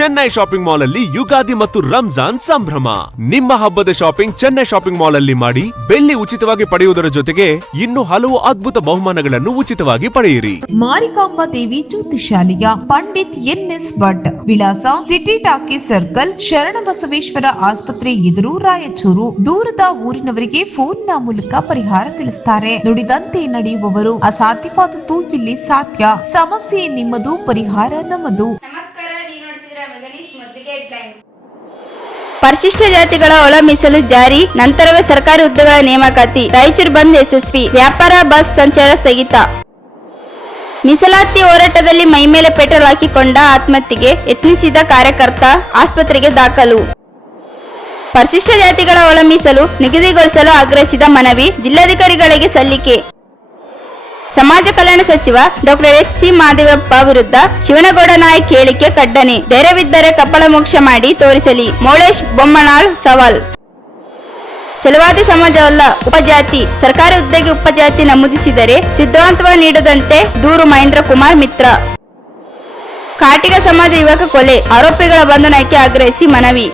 Chennai shopping mall ಅಲ್ಲಿ ಯುಗಾದಿ ಮತ್ತು ರಂಜಾನ್ ಸಂಭ್ರಮ. ನಿಮ್ಮ ಹಬ್ಬದ ಶಾಪಿಂಗ್ ಚೆನ್ನೈ ಶಾಪಿಂಗ್ ಮಾಲ್ ಅಲ್ಲಿ ಮಾಡಿ. ಬೆಳ್ಳಿ ಉಚಿತವಾಗಿ ಪಡೆಯುವುದರ ಜೊತೆಗೆ ಇನ್ನು ಹಲವು ಅದ್ಭುತ ಬಹುಮಾನಗಳನ್ನು ಉಚಿತವಾಗಿ ಪಡೆಯಿರಿ. ಮಾರಿಕಾಂಬಾ ದೇವಿ ಜ್ಯೋತಿಷಾಲಯ, ಪಂಡಿತ್ ಎನ್ಎಸ್ ಭಟ್, ವಿಳಾಸ ಸಿಟಿ ಟಾಕಿ ಸರ್ಕಲ್, ಶರಣಬಸವೇಶ್ವರ ಆಸ್ಪತ್ರೆ ಎದುರು, ರಾಯಚೂರು. ದೂರದ ಊರಿನವರಿಗೆ ಫೋನ್ ನ ಮೂಲಕ ಪರಿಹಾರ ತಿಳಿಸುತ್ತಾರೆ. ನುಡಿದಂತೆ ನಡೆಯುವವರು. ಅಸಾಧ್ಯವಾದದ್ದು ಇಲ್ಲಿ ಸಾಧ್ಯ. ಸಮಸ್ಯೆ ನಿಮ್ಮದು, ಪರಿಹಾರ ನಮ್ಮದು. ಪರಿಶಿಷ್ಟ ಜಾತಿಗಳ ಒಳ ಮೀಸಲು ಜಾರಿ, ನಂತರವೇ ಸರ್ಕಾರಿ ಹುದ್ದೆಗಳ ನೇಮಕಾತಿ. ರಾಯಚೂರು ಬಂದ್ ಯಶಸ್ವಿ, ವ್ಯಾಪಾರ ಬಸ್ ಸಂಚಾರ ಸ್ಥಗಿತ. ಮೀಸಲಾತಿ ಹೋರಾಟದಲ್ಲಿ ಮೈಮೇಲೆ ಪೆಟ್ರೋಲ್ ಹಾಕಿಕೊಂಡ ಆತ್ಮಹತ್ಯೆಗೆ ಯತ್ನಿಸಿದ ಕಾರ್ಯಕರ್ತ ಆಸ್ಪತ್ರೆಗೆ ದಾಖಲು. ಪರಿಶಿಷ್ಟ ಜಾತಿಗಳ ಒಳ ಮೀಸಲು ನಿಗದಿಗೊಳಿಸಲು ಆಗ್ರಹಿಸಿದ ಮನವಿ ಜಿಲ್ಲಾಧಿಕಾರಿಗಳಿಗೆ ಸಲ್ಲಿಕೆ. ಸಮಾಜ ಕಲ್ಯಾಣ ಸಚಿವ ಡಾಕ್ಟರ್ ಎಚ್.ಸಿ. ಮಾದೇವಪ್ಪ ವಿರುದ್ಧ ಶಿವನಗೌಡ ನಾಯಕ್ ಹೇಳಿಕೆ ಖಂಡನೆ. ಧೈರ್ಯವಿದ್ದರೆ ಕಪಾಳ ಮೋಕ್ಷ ಮಾಡಿ ತೋರಿಸಲಿ, ಮೌಳೇಶ್ ಬೊಮ್ಮನಾಳ್ ಸವಾಲ್. ಛಲವಾದಿ ಸಮಾಜವಲ್ಲ ಉಪಜಾತಿ, ಸರ್ಕಾರಿ ಹುದ್ದೆಗೆ ಉಪಜಾತಿ ನಮೂದಿಸಿದರೆ ಸಿದ್ಧಾಂತವ ನೀಡದಂತೆ ದೂರು ಮಹೇಂದ್ರ ಕುಮಾರ್ ಮಿತ್ರ. ಕಾಟಿಗ ಸಮಾಜ ಯುವಕ ಕೊಲೆ, ಆರೋಪಿಗಳ ಬಂಧನಕ್ಕೆ ಆಗ್ರಹಿಸಿ ಮನವಿ.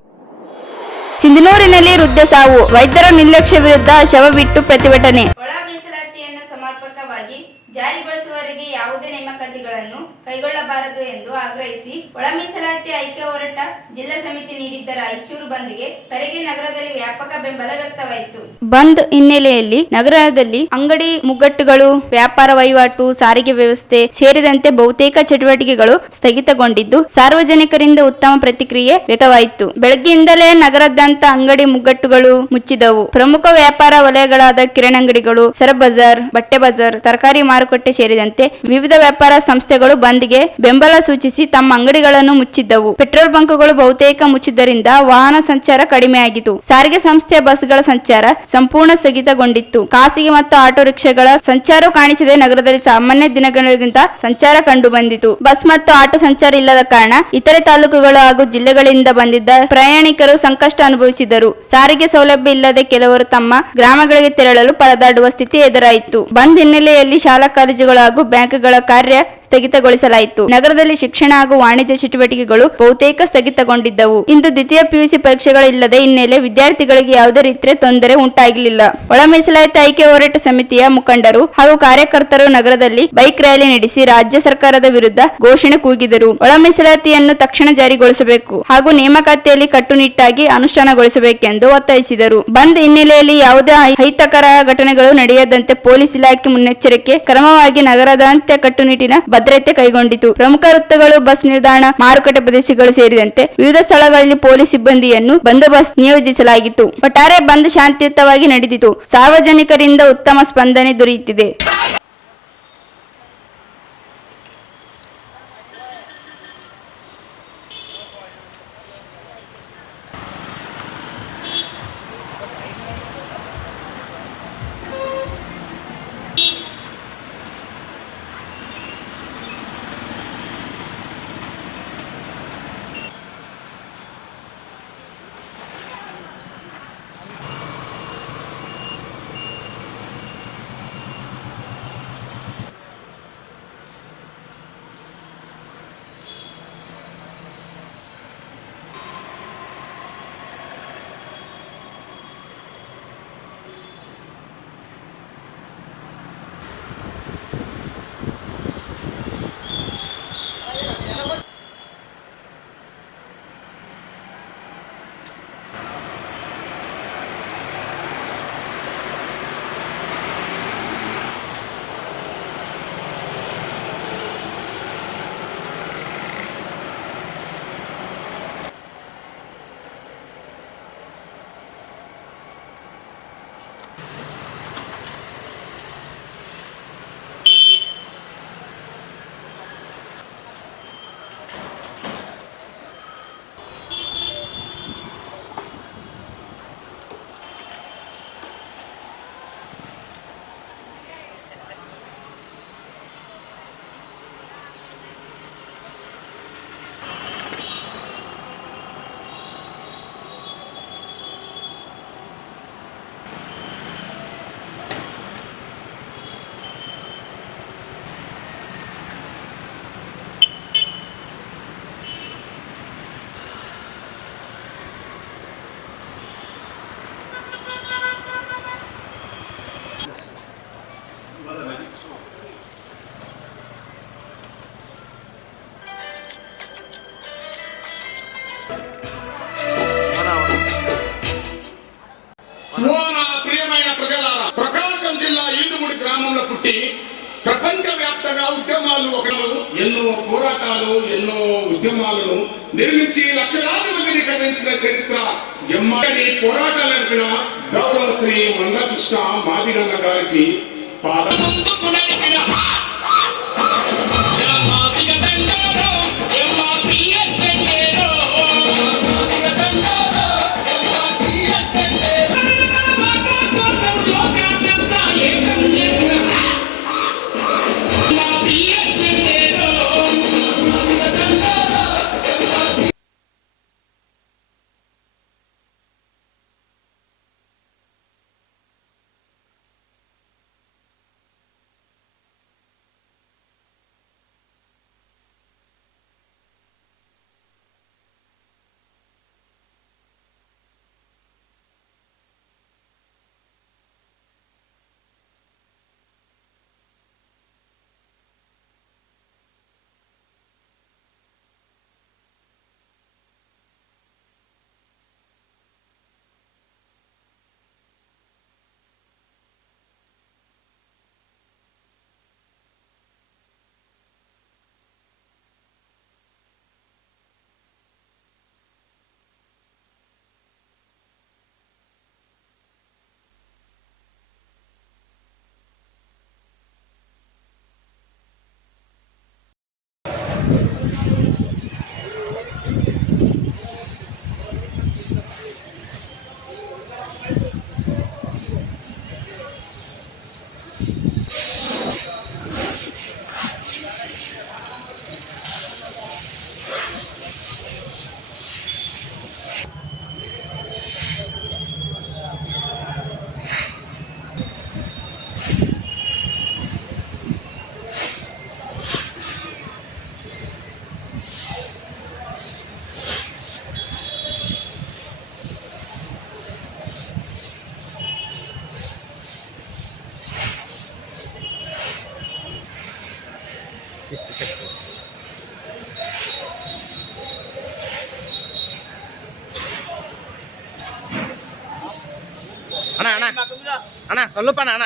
ಸಿಂಧನೂರಿನಲ್ಲಿ ವೃದ್ಧ ಸಾವು, ವೈದ್ಯರ ನಿರ್ಲಕ್ಷ್ಯ ವಿರುದ್ಧ ಶವ ಬಿಟ್ಟು ಪ್ರತಿಭಟನೆ. ಒಳ ಮೀಸಲಾತಿಯನ್ನು ಸಮರ್ಪಕವಾಗಿ ಜಾರಿಗೊಳಿಸುವವರೆಗೆ ಯಾವುದೇ ನೇಮಕಾತಿಗಳನ್ನು ಕೈಗೊಳ್ಳಬಾರದು ಎಂದು ಆಗ್ರಹಿಸಿ ಒಳ ಮೀಸಲಾತಿ ಐಕ್ಯ ಹೋರಾಟ ಜಿಲ್ಲಾ ಸಮಿತಿ ನೀಡಿದ್ದ ರಾಯಚೂರು ಬಂದ್ಗೆ ಕರೆಗೆ ನಗರದಲ್ಲಿ ವ್ಯಾಪಕ ಬೆಂಬಲ ವ್ಯಕ್ತವಾಯಿತು. ಬಂದ್ ಹಿನ್ನೆಲೆಯಲ್ಲಿ ನಗರದಲ್ಲಿ ಅಂಗಡಿ ಮುಗ್ಗಟ್ಟುಗಳು, ವ್ಯಾಪಾರ ವಹಿವಾಟು, ಸಾರಿಗೆ ವ್ಯವಸ್ಥೆ ಸೇರಿದಂತೆ ಬಹುತೇಕ ಚಟುವಟಿಕೆಗಳು ಸ್ಥಗಿತಗೊಂಡಿದ್ದು ಸಾರ್ವಜನಿಕರಿಂದ ಉತ್ತಮ ಪ್ರತಿಕ್ರಿಯೆ ವ್ಯಕ್ತವಾಯಿತು. ಬೆಳಗ್ಗೆಯಿಂದಲೇ ನಗರದಾದ್ಯಂತ ಅಂಗಡಿ ಮುಗ್ಗಟ್ಟುಗಳು ಮುಚ್ಚಿದವು. ಪ್ರಮುಖ ವ್ಯಾಪಾರ ವಲಯಗಳಾದ ಕಿರಾಣಿ ಅಂಗಡಿಗಳು, ಸರಕು ಬಜಾರ್, ಬಟ್ಟೆ ಬಜಾರ್, ತರಕಾರಿ ಮಾರುಕಟ್ಟೆ ಸೇರಿದಂತೆ ವಿವಿಧ ವ್ಯಾಪಾರ ಸಂಸ್ಥೆಗಳು ಬಂದ್ಗೆ ಬೆಂಬಲ ಸೂಚಿಸಿ ತಮ್ಮ ಅಂಗಡಿಗಳನ್ನು ಮುಚ್ಚಿದ್ದವು. ಪೆಟ್ರೋಲ್ ಬಂಕ್ಗಳು ಬಹುತೇಕ ಮುಚ್ಚಿದ್ದರಿಂದ ವಾಹನ ಸಂಚಾರ ಕಡಿಮೆಯಾಗಿತ್ತು. ಸಾರಿಗೆ ಸಂಸ್ಥೆಯ ಬಸ್ಗಳ ಸಂಚಾರ ಸಂಪೂರ್ಣ ಸ್ಥಗಿತಗೊಂಡಿತ್ತು. ಖಾಸಗಿ ಮತ್ತು ಆಟೋ ರಿಕ್ಷಾಗಳ ಸಂಚಾರವು ಕಾಣಿಸದೆ ನಗರದಲ್ಲಿ ಸಾಮಾನ್ಯ ದಿನಗಳಿಗಿಂತ ಸಂಚಾರ ಕಂಡು ಬಂದಿತು. ಬಸ್ ಮತ್ತು ಆಟೋ ಸಂಚಾರ ಇಲ್ಲದ ಕಾರಣ ಇತರೆ ತಾಲೂಕುಗಳು ಹಾಗೂ ಜಿಲ್ಲೆಗಳಿಂದ ಬಂದಿದ್ದ ಪ್ರಯಾಣಿಕರು ಸಂಕಷ್ಟ ಅನುಭವಿಸಿದರು. ಸಾರಿಗೆ ಸೌಲಭ್ಯ ಇಲ್ಲದೆ ಕೆಲವರು ತಮ್ಮ ಗ್ರಾಮಗಳಿಗೆ ತೆರಳಲು ಪರದಾಡುವ ಸ್ಥಿತಿ ಎದುರಾಯಿತು. ಬಂದ್ ಹಿನ್ನೆಲೆಯಲ್ಲಿ ಶಾಲಾ ಕಾಲೇಜುಗಳು ಹಾಗೂ ಬ್ಯಾಂಕ್ಗಳ ಕಾರ್ಯ ಸ್ಥಗಿತಗೊಳಿಸಲಾಯಿತು. ನಗರದಲ್ಲಿ ಶಿಕ್ಷಣ ಹಾಗೂ ವಾಣಿಜ್ಯ ಚಟುವಟಿಕೆಗಳು ಬಹುತೇಕ ಸ್ಥಗಿತಗೊಂಡಿದ್ದವು. ಇಂದು ದ್ವಿತೀಯ ಪಿಯುಸಿ ಪರೀಕ್ಷೆಗಳು ಇಲ್ಲದ ಹಿನ್ನೆಲೆ ವಿದ್ಯಾರ್ಥಿಗಳಿಗೆ ಯಾವುದೇ ರೀತಿಯ ತೊಂದರೆ ಉಂಟಾಗಲಿಲ್ಲ. ಒಳ ಮೀಸಲಾತಿ ಐಕ್ಯ ಹೋರಾಟ ಸಮಿತಿಯ ಮುಖಂಡರು ಹಾಗೂ ಕಾರ್ಯಕರ್ತರು ನಗರದಲ್ಲಿ ಬೈಕ್ ರ್ಯಾಲಿ ನಡೆಸಿ ರಾಜ್ಯ ಸರ್ಕಾರದ ವಿರುದ್ಧ ಘೋಷಣೆ ಕೂಗಿದರು. ಒಳ ಮೀಸಲಾತಿಯನ್ನು ತಕ್ಷಣ ಜಾರಿಗೊಳಿಸಬೇಕು ಹಾಗೂ ನೇಮಕಾತಿಯಲ್ಲಿ ಕಟ್ಟುನಿಟ್ಟಾಗಿ ಅನುಷ್ಠಾನಗೊಳಿಸಬೇಕೆಂದು ಒತ್ತಾಯಿಸಿದರು. ಬಂದ್ ಹಿನ್ನೆಲೆಯಲ್ಲಿ ಯಾವುದೇ ಅಹಿತಕರ ಘಟನೆಗಳು ನಡೆಯದಂತೆ ಪೊಲೀಸ್ ಇಲಾಖೆ ಮುನ್ನೆಚ್ಚರಿಕೆ ಕ್ರಮವಾಗಿ ನಗರದಾದ್ಯಂತ ಕಟ್ಟುನಿಟ್ಟಿನ ಭದ್ರತೆ ಕೈಗೊಂಡಿತು. ಪ್ರಮುಖ ವೃತ್ತಗಳು, ಬಸ್ ನಿಲ್ದಾಣ, ಮಾರುಕಟ್ಟೆ ಪ್ರದೇಶಗಳು ಸೇರಿದಂತೆ ವಿವಿಧ ಸ್ಥಳಗಳಲ್ಲಿ ಪೊಲೀಸ್ ಸಿಬ್ಬಂದಿಯನ್ನು ಬಂದೋಬಸ್ತ್ ನಿಯೋಜಿಸಲಾಗಿತ್ತು. ಒಟ್ಟಾರೆ ಬಂದ್ ಶಾಂತಿಯುತವಾಗಿ ನಡೆದಿತು. ಸಾರ್ವಜನಿಕರಿಂದ ಉತ್ತಮ ಸ್ಪಂದನೆ ದೊರೆಯುತ್ತಿದೆ. కొత్తగా ఉద్యమాలు ఎన్నో పోరాటాలు ఎన్నో ఉద్యమాలను నిర్మించి లక్షలాది మందిని కదిలించిన చరిత్ర ఎమ్మాయి పోరాటాలు నడిపిన గౌరవ శ్రీ మందకృష్ణ మాదిగన్న గారికి ಅಣ್ಣ ಸ್ವಲ್ಪ ಅಣ್ಣ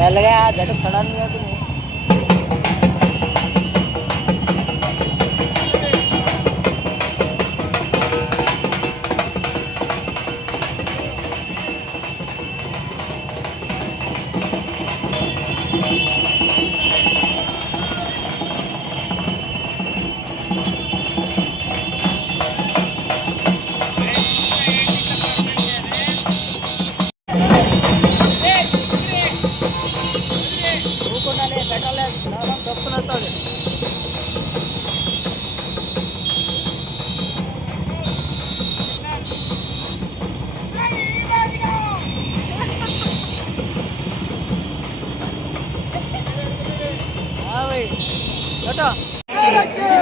మెల్లగా జట్టు సడన్ గా Toto.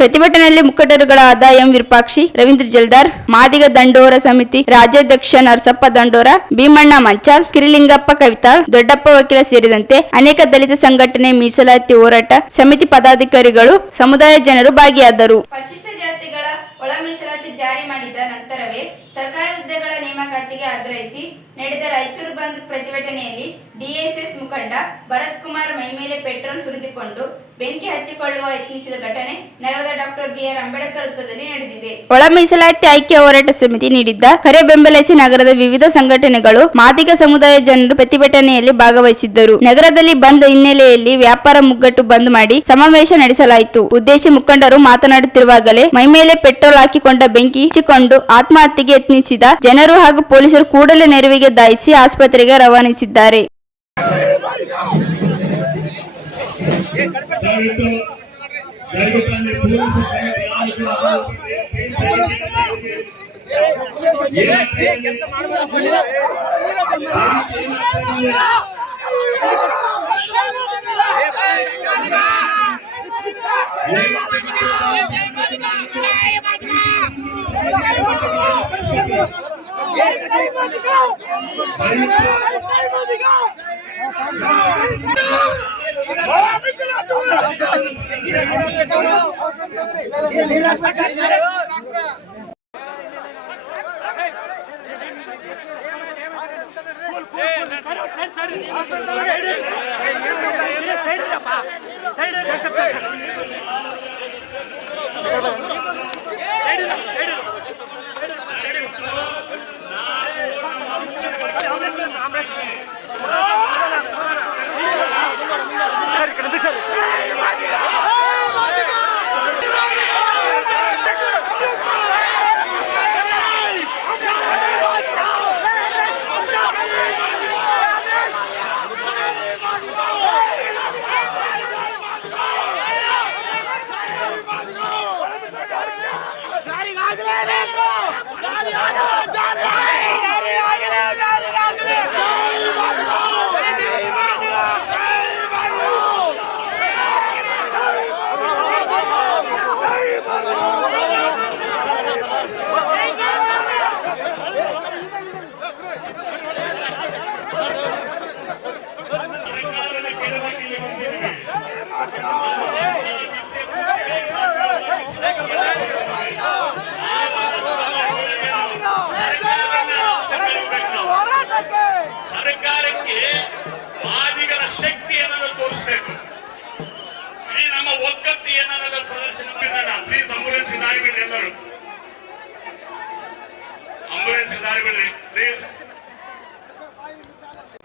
ಪ್ರತಿಭಟನೆಯಲ್ಲಿ ಮುಖಂಡರುಗಳಾದ ಎಂ ವಿರೂಪಾಕ್ಷಿ, ರವೀಂದ್ರ ಜಲ್ದಾರ್, ಮಾದಿಗ ದಂಡೋರ ಸಮಿತಿ ರಾಜ್ಯಾಧ್ಯಕ್ಷ ನರಸಪ್ಪ ದಂಡೋರ, ಭೀಮಣ್ಣ ಮಂಚಾಲ್, ಕಿರಿಲಿಂಗಪ್ಪ ಕವಿತಾಳ್, ದೊಡ್ಡಪ್ಪ ವಕೀಲ ಸೇರಿದಂತೆ ಅನೇಕ ದಲಿತ ಸಂಘಟನೆ, ಮೀಸಲಾತಿ ಹೋರಾಟ ಸಮಿತಿ ಪದಾಧಿಕಾರಿಗಳು, ಸಮುದಾಯ ಜನರು ಭಾಗಿಯಾದರು. ಪರಿಶಿಷ್ಟ ಜಾತಿಗಳ ಒಳ ಮೀಸಲಾತಿ ಜಾರಿ ಮಾಡಿದ ನಂತರವೇ ಸರ್ಕಾರಿ ಹುದ್ದೆಗಳ ನೇಮಕಾತಿಗೆ ಆಗ್ರಹಿಸಿ ನಡೆದ ರಾಯಚೂರು ಬಂದ್ ಪ್ರತಿಭಟನೆಯಲ್ಲಿ ಡಿಎಸ್ಎಸ್ ಮುಖಂಡ ಭರತ್ ಕುಮಾರ್ ಮೈಮೇಲೆ ಪೆಟ್ರೋಲ್ ಸುರಿದುಕೊಂಡು ಬೆಂಕಿ ಹಚ್ಚಿಕೊಳ್ಳುವ ಯತ್ನಿಸಿದ ಘಟನೆ ನಗರದ ಡಾಕ್ಟರ್ ಬಿಆರ್ ಅಂಬೇಡ್ಕರ್ ವೃತ್ತದಲ್ಲಿ ನಡೆದಿದೆ. ಒಳ ಮೀಸಲಾತಿ ಆಯ್ಕೆ ಹೋರಾಟ ಸಮಿತಿ ನೀಡಿದ್ದ ಕರೆ ಬೆಂಬಲಿಸಿ ನಗರದ ವಿವಿಧ ಸಂಘಟನೆಗಳು, ಮಾದಿಗ ಸಮುದಾಯ ಜನರು ಪ್ರತಿಭಟನೆಯಲ್ಲಿ ಭಾಗವಹಿಸಿದ್ದರು. ನಗರದಲ್ಲಿ ಬಂದ್ ಹಿನ್ನೆಲೆಯಲ್ಲಿ ವ್ಯಾಪಾರ ಮುಗ್ಗಟ್ಟು ಬಂದ್ ಮಾಡಿ ಸಮಾವೇಶ ನಡೆಸಲಾಯಿತು. ಉದ್ದೇಶಿ ಮುಖಂಡರು ಮಾತನಾಡುತ್ತಿರುವಾಗಲೇ ಮೈಮೇಲೆ ಪೆಟ್ರೋಲ್ ಹಾಕಿಕೊಂಡ ಬೆಂಕಿ ಹಚ್ಚಿಕೊಂಡು ಆತ್ಮಹತ್ಯೆಗೆ ಯತ್ನಿಸಿದ ಜನರು ಹಾಗೂ ಪೊಲೀಸರು ಕೂಡಲೇ ನೆರವಿಗೆ ಧಾವಿಸಿ ಆಸ್ಪತ್ರೆಗೆ ರವಾನಿಸಿದ್ದಾರೆ. ಸರ್ಕಾರಕ್ಕೆ ಮಾದಿಗರ ಶಕ್ತಿ ಏನಾದ್ರು ತೋರಿಸಬೇಕು. ಈ ನಮ್ಮ ಒಗ್ಗಟ್ಟು ಏನಾದ್ರು ಪ್ರದರ್ಶನ ಬಿಡೋಣ. ಪ್ಲೀಸ್ ಆಂಬುಲೆನ್ಸ್ ದಾರಿ ಬಿಡಿ, ಎಲ್ಲರೂ ಆಂಬುಲೆನ್ಸ್ ದಾರಿ ಬಿಡಿ ಪ್ಲೀಸ್.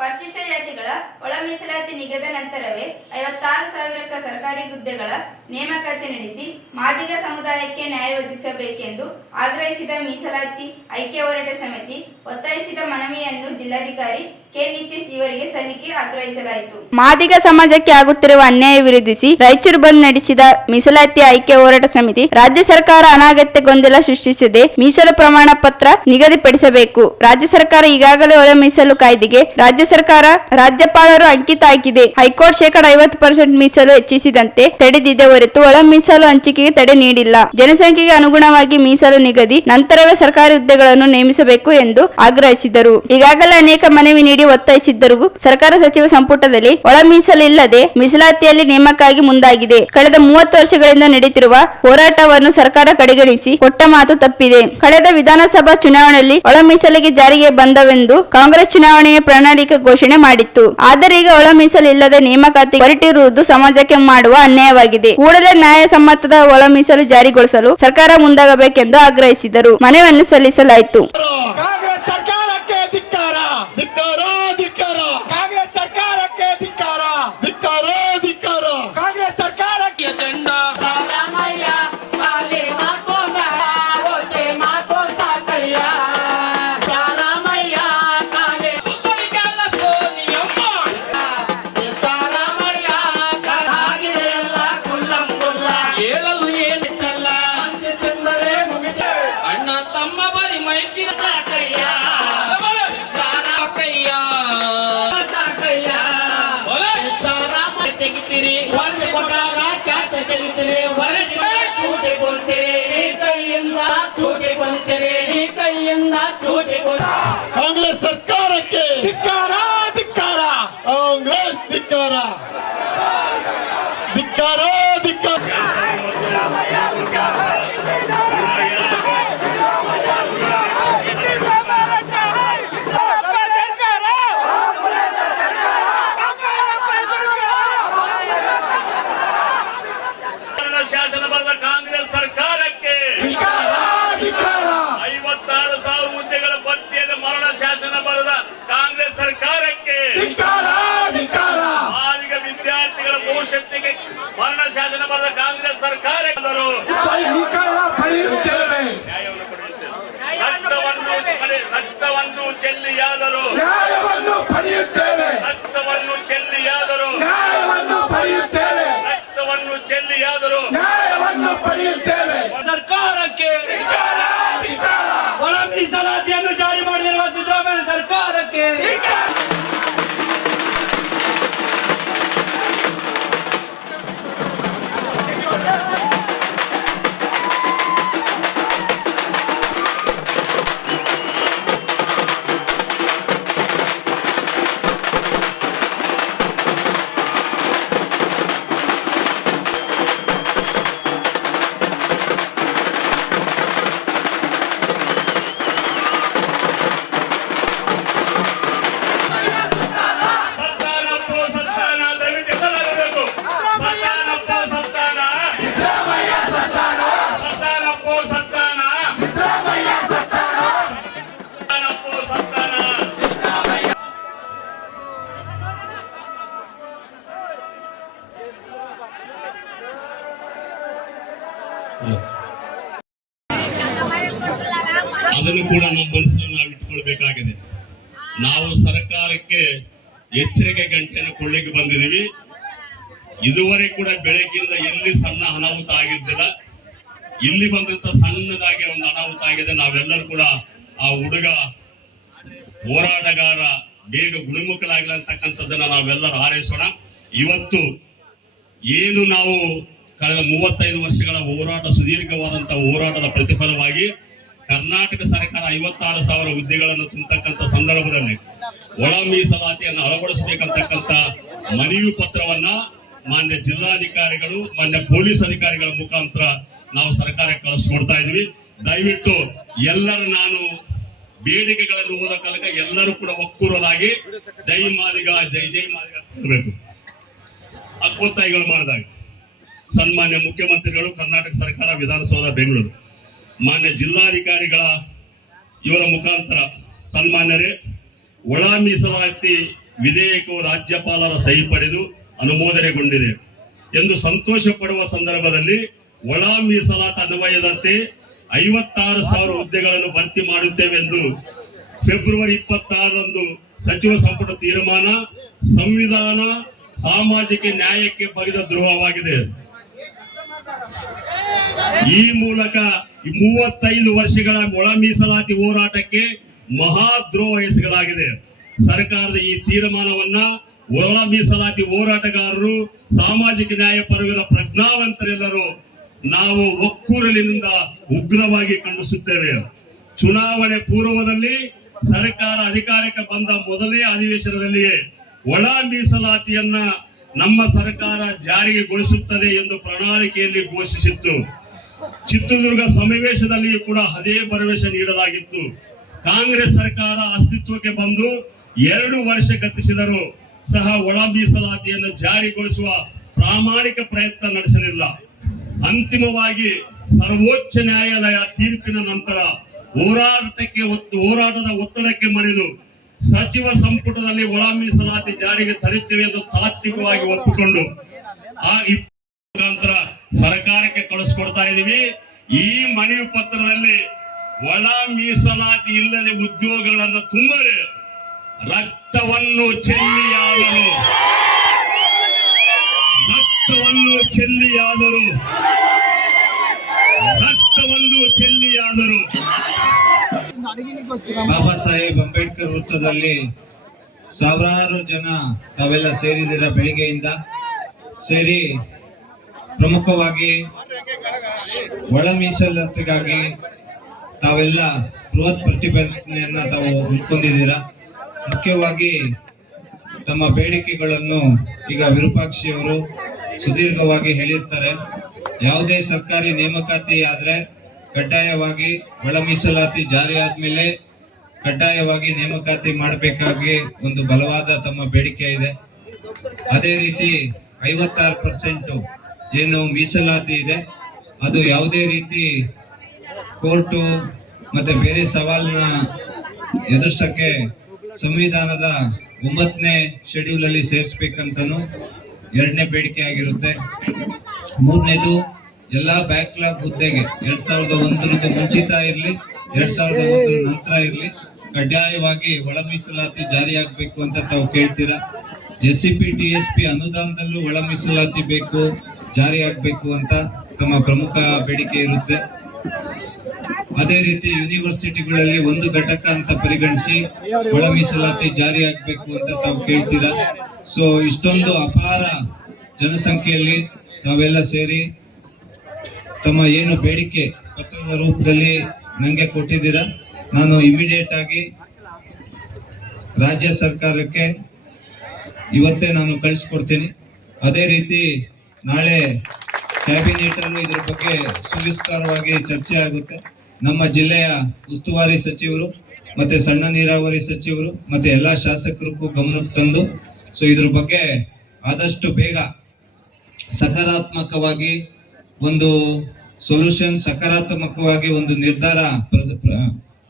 ಪರಿಶಿಷ್ಟ ಜಾತಿಗಳ ಒಳ ಮೀಸಲಾತಿ ನಿಗದ ನಂತರವೇ 56,000 ಸರ್ಕಾರಿ ಹುದ್ದೆಗಳ ನೇಮಕಾತಿ ನಡೆಸಿ ಮಾದಿಗ ಸಮುದಾಯಕ್ಕೆ ನ್ಯಾಯ ಒದಗಿಸಬೇಕೆಂದು ಆಗ್ರಹಿಸಿದ ಮೀಸಲಾತಿ ಐಕ್ಯ ಹೋರಾಟ ಸಮಿತಿ ಒತ್ತಾಯಿಸಿದ ಮನವಿಯನ್ನು ಜಿಲ್ಲಾಧಿಕಾರಿ ಕೆ ನಿತೀಶ್ ಇವರಿಗೆ ಸಲ್ಲಿಕೆ ಆಗ್ರಹಿಸಲಾಯಿತು. ಮಾದಿಗ ಸಮಾಜಕ್ಕೆ ಆಗುತ್ತಿರುವ ಅನ್ಯಾಯ ವಿರೋಧಿಸಿ ರಾಯಚೂರು ಬಂದ್ ನಡೆಸಿದ ಮೀಸಲಾತಿ ಐಕ್ಯ ಹೋರಾಟ ಸಮಿತಿ ರಾಜ್ಯ ಸರ್ಕಾರ ಅನಗತ್ಯ ಗೊಂದಲ ಸೃಷ್ಟಿಸದೆ ಮೀಸಲು ಪ್ರಮಾಣ ಪತ್ರ ನಿಗದಿಪಡಿಸಬೇಕು. ರಾಜ್ಯ ಸರ್ಕಾರ ಈಗಾಗಲೇ ಒಳ ಮೀಸಲು ಕಾಯ್ದೆಗೆ ರಾಜ್ಯ ಸರ್ಕಾರ ರಾಜ್ಯಪಾಲರು ಅಂಕಿತ ಆಗಿದೆ. ಹೈಕೋರ್ಟ್ ಶೇಕಡ 50% ಮೀಸಲು ಹೆಚ್ಚಿಸಿದಂತೆ ತಡೆದಿದೆ ಹೊರತು ಒಳ ಮೀಸಲು ಹಂಚಿಕೆಗೆ ತಡೆ ನೀಡಿಲ್ಲ. ಜನಸಂಖ್ಯೆಗೆ ಅನುಗುಣವಾಗಿ ಮೀಸಲು ನಿಗದಿ ನಂತರವೇ ಸರ್ಕಾರಿ ಹುದ್ದೆಗಳನ್ನು ನೇಮಿಸಬೇಕು ಎಂದು ಆಗ್ರಹಿಸಿದರು. ಈಗಾಗಲೇ ಅನೇಕ ಮನವಿ ನೀಡಿ ಒತ್ತಾಯಿಸಿದ್ದರೂ ಸರ್ಕಾರ ಸಚಿವ ಸಂಪುಟದಲ್ಲಿ ಒಳ ಮೀಸಲಿಲ್ಲದೆ ಮೀಸಲಾತಿಯಲ್ಲಿ ನೇಮಕ್ಕಾಗಿ ಮುಂದಾಗಿದೆ. ಕಳೆದ 30 ವರ್ಷಗಳಿಂದ ನಡೆಯುತ್ತಿರುವ ಹೋರಾಟವನ್ನು ಸರ್ಕಾರ ಕಡೆಗಣಿಸಿ ಕೊಟ್ಟ ಮಾತು ತಪ್ಪಿದೆ. ಕಳೆದ ವಿಧಾನಸಭಾ ಚುನಾವಣೆಯಲ್ಲಿ ಒಳ ಮೀಸಲಿಗೆ ಜಾರಿಗೆ ಬಂದವೆಂದು ಕಾಂಗ್ರೆಸ್ ಚುನಾವಣೆಯ ಪ್ರಣಾಳಿಕೆ ಘೋಷಣೆ ಮಾಡಿತ್ತು. ಆದರೆ ಈಗ ಒಳ ಮೀಸಲಿಲ್ಲದೆ ನೇಮಕಾತಿ ಹೊರಟಿರುವುದು ಸಮಾಜಕ್ಕೆ ಮಾಡುವ ಅನ್ಯಾಯವಾಗಿದೆ. ಕೂಡಲೇ ನ್ಯಾಯಸಮ್ಮತದ ಒಳ ಮೀಸಲು ಜಾರಿಗೊಳಿಸಲು ಸರ್ಕಾರ ಮುಂದಾಗಬೇಕೆಂದು ಆಗ್ರಹಿಸಿದರು. ಮನವಿಯನ್ನು ಸಲ್ಲಿಸಲಾಯಿತು. ಕಾಂಗ್ರೆಸ್ ಸರ್ಕಾರಕ್ಕೆ ಧಿಕ್ಕಾರ, ಧಿಕ್ಕಾರ, ಧಿಕ್ಕಾರ. ಕಾಂಗ್ರೆಸ್ ಸರ್ಕಾರಕ್ಕೆ ಧಿಕ್ಕಾರ, ಧಿಕ್ಕಾರ, ಧಿಕ್ಕಾರ. ಕಾಂಗ್ರೆಸ್ ಸರ್ಕಾರಕ್ಕೆ ಅಜೆಂಡಾ ಕಾಂಗ್ರೆಸ್ ಸರ್ಕಾರಕ್ಕೆ ಧಿಕ್ಕಾರ, ಧಿಕ್ಕಾರ. ಕಾಂಗ್ರೆಸ್ ಧಿಕ್ಕಾರ, ಧಿಕ್ಕಾರ, ಧಿಕ್ಕಾರ. ಶಾಸನ ಬರೆದ ಕಾಂಗ್ರೆಸ್ ಸರ್ಕಾರಕ್ಕೆ 56,000 ಹುದ್ದೆಗಳ ಭರ್ತಿಯಲ್ಲಿ ಮರಣ ಶಾಸನ ಬರೆದ ಕಾಂಗ್ರೆಸ್ ಸರ್ಕಾರಕ್ಕೆ ಬಾಲಿಗ ವಿದ್ಯಾರ್ಥಿಗಳ ಭವಿಷ್ಯತ್ತಿಗೆ ಮರಣ ಶಾಸನ ಬರೆದ ಕಾಂಗ್ರೆಸ್ ಸರ್ಕಾರಕ್ಕೆ ರಕ್ತವನ್ನು ಚೆಲ್ಲಿಯಾದರು ರಕ್ತವನ್ನು ಚೆಲ್ಲಿಯಾದರು ರಕ್ತವನ್ನು ಚೆಲ್ಲಿಯಾದರು ಸರ್ಕಾರಕ್ಕೆ ಒಳ ಮೀಸಲಾತಿಯನ್ನು ಜಾರಿ ಮಾಡಿರುವ ಸಿದ್ದರಾಮಯ್ಯ ಸರ್ಕಾರಕ್ಕೆ ಅದನ್ನು ಕೂಡ ನಮ್ಮ ಮನಸ್ಸನ್ನು ನಾವು ಇಟ್ಕೊಳ್ಬೇಕಾಗಿದೆ. ನಾವು ಸರ್ಕಾರಕ್ಕೆ ಎಚ್ಚರಿಕೆ ಗಂಟೆಯನ್ನು ಕೊಳ್ಳಿಕ್ಕೆ ಬಂದಿದ್ದೀವಿ. ಇದುವರೆಗೆ ಕೂಡ ಬೆಳಗ್ಗಿಂದ ಎಲ್ಲಿ ಸಣ್ಣ ಅನಾಹುತ ಆಗಿದ್ದಿಲ್ಲ. ಇಲ್ಲಿ ಬಂದಂತ ಸಣ್ಣದಾಗಿ ಒಂದು ಅನಾಹುತ ಆಗಿದೆ. ನಾವೆಲ್ಲರೂ ಕೂಡ ಆ ಹುಡುಗ ಹೋರಾಟಗಾರ ಬೇಗ ಗುಣಮುಖರಾಗಲಿ ಅಂತಕ್ಕಂಥದ್ದನ್ನ ನಾವೆಲ್ಲರೂ ಹಾರೈಸೋಣ. ಇವತ್ತು ಏನು ನಾವು ಕಳೆದ 35 ವರ್ಷಗಳ ಹೋರಾಟ, ಸುದೀರ್ಘವಾದಂತ ಹೋರಾಟದ ಪ್ರತಿಫಲವಾಗಿ ಕರ್ನಾಟಕ ಸರ್ಕಾರ 56,000 ಹುದ್ದೆಗಳನ್ನು ತುಂಬತಕ್ಕಂಥ ಸಂದರ್ಭದಲ್ಲಿ ಒಳ ಮೀಸಲಾತಿಯನ್ನು ಅಳವಡಿಸಬೇಕಂತಕ್ಕಂಥ ಮನವಿ ಪತ್ರವನ್ನ ಮಾನ್ಯ ಜಿಲ್ಲಾಧಿಕಾರಿಗಳು, ಮಾನ್ಯ ಪೊಲೀಸ್ ಅಧಿಕಾರಿಗಳ ಮುಖಾಂತರ ನಾವು ಸರ್ಕಾರಕ್ಕೆ ಕಳಿಸ್ಕೊಡ್ತಾ ಇದ್ವಿ. ದಯವಿಟ್ಟು ಎಲ್ಲರೂ ನಾನು ಬೇಡಿಕೆಗಳನ್ನು ಓದೋ ಕಾಲಕ್ಕೆ ಎಲ್ಲರೂ ಕೂಡ ಒಕ್ಕೂರರಾಗಿ ಜೈ ಮಾದಿಗ, ಜೈ ಜೈ ಮಾದಿಗ ಹೇಳಬೇಕು. ಒತ್ತಾಯಗಳು ಮಾಡಿದಾಗ ಸನ್ಮಾನ್ಯ ಮುಖ್ಯಮಂತ್ರಿಗಳು, ಕರ್ನಾಟಕ ಸರ್ಕಾರ, ವಿಧಾನಸೌಧ ಬೆಂಗಳೂರು, ಮಾನ್ಯ ಜಿಲ್ಲಾಧಿಕಾರಿಗಳ ಇವರ ಮುಖಾಂತರ ಸನ್ಮಾನ್ಯರೇ, ಒಳ ಮೀಸಲಾತಿ ವಿಧೇಯಕವು ರಾಜ್ಯಪಾಲರ ಸಹಿ ಪಡೆದು ಅನುಮೋದನೆಗೊಂಡಿದೆ ಎಂದು ಸಂತೋಷ ಪಡುವ ಸಂದರ್ಭದಲ್ಲಿ ಒಳ ಮೀಸಲಾತಿ ಅನ್ವಯದಂತೆ 56,000 ಹುದ್ದೆಗಳನ್ನು ಭರ್ತಿ ಮಾಡುತ್ತೇವೆಂದು ಫೆಬ್ರವರಿ 26ರಂದು ಸಚಿವ ಸಂಪುಟ ತೀರ್ಮಾನ ಸಂವಿಧಾನ, ಸಾಮಾಜಿಕ ನ್ಯಾಯಕ್ಕೆ ಬಗೆದ ದ್ರೋಹವಾಗಿದೆ. ಈ ಮೂಲಕ 35 ವರ್ಷಗಳ ಒಳ ಮೀಸಲಾತಿ ಹೋರಾಟಕ್ಕೆ ಮಹಾದ್ರೋಹ ಎಸಗಲಾಗಿದೆ. ಸರ್ಕಾರದ ಈ ತೀರ್ಮಾನವನ್ನ ಒಳ ಮೀಸಲಾತಿ ಹೋರಾಟಗಾರರು, ಸಾಮಾಜಿಕ ನ್ಯಾಯ ಪರವಿನ ಪ್ರಜ್ಞಾವಂತರೆಲ್ಲರೂ ನಾವು ಒಕ್ಕೂರಲಿನಿಂದ ಉಗ್ರವಾಗಿ ಖಂಡಿಸುತ್ತೇವೆ. ಚುನಾವಣೆ ಪೂರ್ವದಲ್ಲಿ ಸರ್ಕಾರ ಅಧಿಕಾರಕ್ಕೆ ಬಂದ ಮೊದಲನೇ ಅಧಿವೇಶನದಲ್ಲಿಯೇ ಒಳ ಮೀಸಲಾತಿಯನ್ನ ನಮ್ಮ ಸರ್ಕಾರ ಜಾರಿಗೆಗೊಳಿಸುತ್ತದೆ ಎಂದು ಪ್ರಣಾಳಿಕೆಯಲ್ಲಿ ಘೋಷಿಸಿತ್ತು. ಚಿತ್ರದುರ್ಗ ಸಮಾವೇಶದಲ್ಲಿಯೂ ಕೂಡ ಅದೇ ಭರವಸೆ ನೀಡಲಾಗಿತ್ತು. ಕಾಂಗ್ರೆಸ್ ಸರ್ಕಾರ ಅಸ್ತಿತ್ವಕ್ಕೆ ಬಂದು 2 ವರ್ಷ ಗತಿಸಿದರೂ ಸಹ ಒಳ ಮೀಸಲಾತಿಯನ್ನು ಜಾರಿಗೊಳಿಸುವ ಪ್ರಾಮಾಣಿಕ ಪ್ರಯತ್ನ ನಡೆಸಲಿಲ್ಲ. ಅಂತಿಮವಾಗಿ ಸರ್ವೋಚ್ಚ ನ್ಯಾಯಾಲಯ ತೀರ್ಪಿನ ನಂತರ ಹೋರಾಟದ ಒತ್ತಡಕ್ಕೆ ಮಣಿದು ಸಚಿವ ಸಂಪುಟದಲ್ಲಿ ಒಳ ಮೀಸಲಾತಿ ಜಾರಿಗೆ ತರುತ್ತೇವೆ ಎಂದು ತಾತ್ವಿಕವಾಗಿ ಒಪ್ಪಿಕೊಂಡು ಆ ಮುಖಾಂತರ ಸರ್ಕಾರಕ್ಕೆ ಕಳಿಸ್ಕೊಡ್ತಾ ಇದೀವಿ. ಈ ಮನವಿ ಪತ್ರದಲ್ಲಿ ಒಳ ಮೀಸಲಾತಿ ಇಲ್ಲದೆ ಉದ್ಯೋಗಗಳನ್ನು ತುಂಬರೆ ರಕ್ತವನ್ನು ಚೆಲ್ಲಿಯಾದರು ಬಾಬಾ ಸಾಹೇಬ್ ಅಂಬೇಡ್ಕರ್ ವೃತ್ತದಲ್ಲಿ ಸಾವಿರಾರು ಜನ ತಾವೆಲ್ಲ ಸೇರಿದಿರ. ಬೆಳಿಗ್ಗೆಯಿಂದ ಸೇರಿ ಪ್ರಮುಖವಾಗಿ ಒಳ ಮೀಸಲಾತಿಗಾಗಿ ತಾವೆಲ್ಲ ಬೃಹತ್ ಪ್ರತಿಭಟನೆಯನ್ನ ತಾವು ಹಮ್ಮಿಕೊಂಡಿದ್ದೀರಾ. ಮುಖ್ಯವಾಗಿ ತಮ್ಮ ಬೇಡಿಕೆಗಳನ್ನು ಈಗ ವಿರೂಪಾಕ್ಷಿಯವರು ಸುದೀರ್ಘವಾಗಿ ಹೇಳಿರ್ತಾರೆ. ಯಾವುದೇ ಸರ್ಕಾರಿ ನೇಮಕಾತಿ ಆದ್ರೆ ಕಡ್ಡಾಯವಾಗಿ ಒಳ ಮೀಸಲಾತಿ ಜಾರಿ ಆದ್ಮೇಲೆ ಕಡ್ಡಾಯವಾಗಿ ನೇಮಕಾತಿ ಮಾಡಬೇಕಾಗಿ ಒಂದು ಬಲವಾದ ತಮ್ಮ ಬೇಡಿಕೆ ಇದೆ. ಅದೇ ರೀತಿ 56% ಏನು ಮೀಸಲಾತಿ ಇದೆ ಅದು ಯಾವುದೇ ರೀತಿ ಕೋರ್ಟು ಮತ್ತೆ ಬೇರೆ ಸವಾಲನ್ನ ಎದುರಿಸಕ್ಕೆ ಸಂವಿಧಾನದ 9ನೇ ಶೆಡ್ಯೂಲ್ ಅಲ್ಲಿ ಸೇರಿಸ್ಬೇಕಂತನೂ 2ನೇ ಬೇಡಿಕೆ ಆಗಿರುತ್ತೆ. 3ನೇದು ಎಲ್ಲಾ ಬ್ಯಾಕ್ಲಾಗ್ ಹುದ್ದೆಗೆ 2001 ಮುಂಚಿತ ಇರ್ಲಿ 2001 ನಂತರ ಇರ್ಲಿ ಕಡ್ಡಾಯವಾಗಿ ಒಳ ಮೀಸಲಾತಿ ಜಾರಿಯಾಗಬೇಕು ಅಂತ ತಾವು ಕೇಳ್ತೀರಾ. SCP TSP ಅನುದಾನದಲ್ಲೂ ಒಳ ಮೀಸಲಾತಿ ಬೇಕು, ಜಾರಿ ಆಗ್ಬೇಕು ಅಂತ ತಮ್ಮ ಪ್ರಮುಖ ಬೇಡಿಕೆ ಇರುತ್ತೆ. ಅದೇ ರೀತಿ ಯೂನಿವರ್ಸಿಟಿಗಳಲ್ಲಿ 1 ಘಟಕ ಅಂತ ಪರಿಗಣಿಸಿ ಒಳ ಮೀಸಲಾತಿ ಜಾರಿ ಆಗ್ಬೇಕು ಅಂತ ತಾವು ಕೇಳ್ತೀರಾ. ಸೊ ಇಷ್ಟೊಂದು ಅಪಾರ ಜನಸಂಖ್ಯೆಯಲ್ಲಿ ತಾವೆಲ್ಲ ಸೇರಿ ತಮ್ಮ ಏನು ಬೇಡಿಕೆ ಪತ್ರದ ರೂಪದಲ್ಲಿ ನಂಗೆ ಕೊಟ್ಟಿದ್ದೀರಾ. ನಾನು ಇಮಿಡಿಯೇಟ್ ಆಗಿ ರಾಜ್ಯ ಸರ್ಕಾರಕ್ಕೆ ಇವತ್ತೇ ನಾನು ಕಳಿಸ್ಕೊಡ್ತೀನಿ. ಅದೇ ರೀತಿ ನಾಳೆ ಕ್ಯಾಬಿನೆಟ್ ಅಲ್ಲೂ ಇದ್ರ ಬಗ್ಗೆ ಸುವಿಸ್ತಾರವಾಗಿ ಚರ್ಚೆ ಆಗುತ್ತೆ. ನಮ್ಮ ಜಿಲ್ಲೆಯ ಉಸ್ತುವಾರಿ ಸಚಿವರು ಮತ್ತೆ ಸಣ್ಣ ನೀರಾವರಿ ಸಚಿವರು ಮತ್ತೆ ಎಲ್ಲಾ ಶಾಸಕರಿಗೂ ಗಮನಕ್ಕೆ ತಂದು ಸೊ ಇದ್ರ ಬಗ್ಗೆ ಆದಷ್ಟು ಬೇಗ ಸಕಾರಾತ್ಮಕವಾಗಿ ಒಂದು ಸೊಲ್ಯೂಷನ್, ಸಕಾರಾತ್ಮಕವಾಗಿ ಒಂದು ನಿರ್ಧಾರ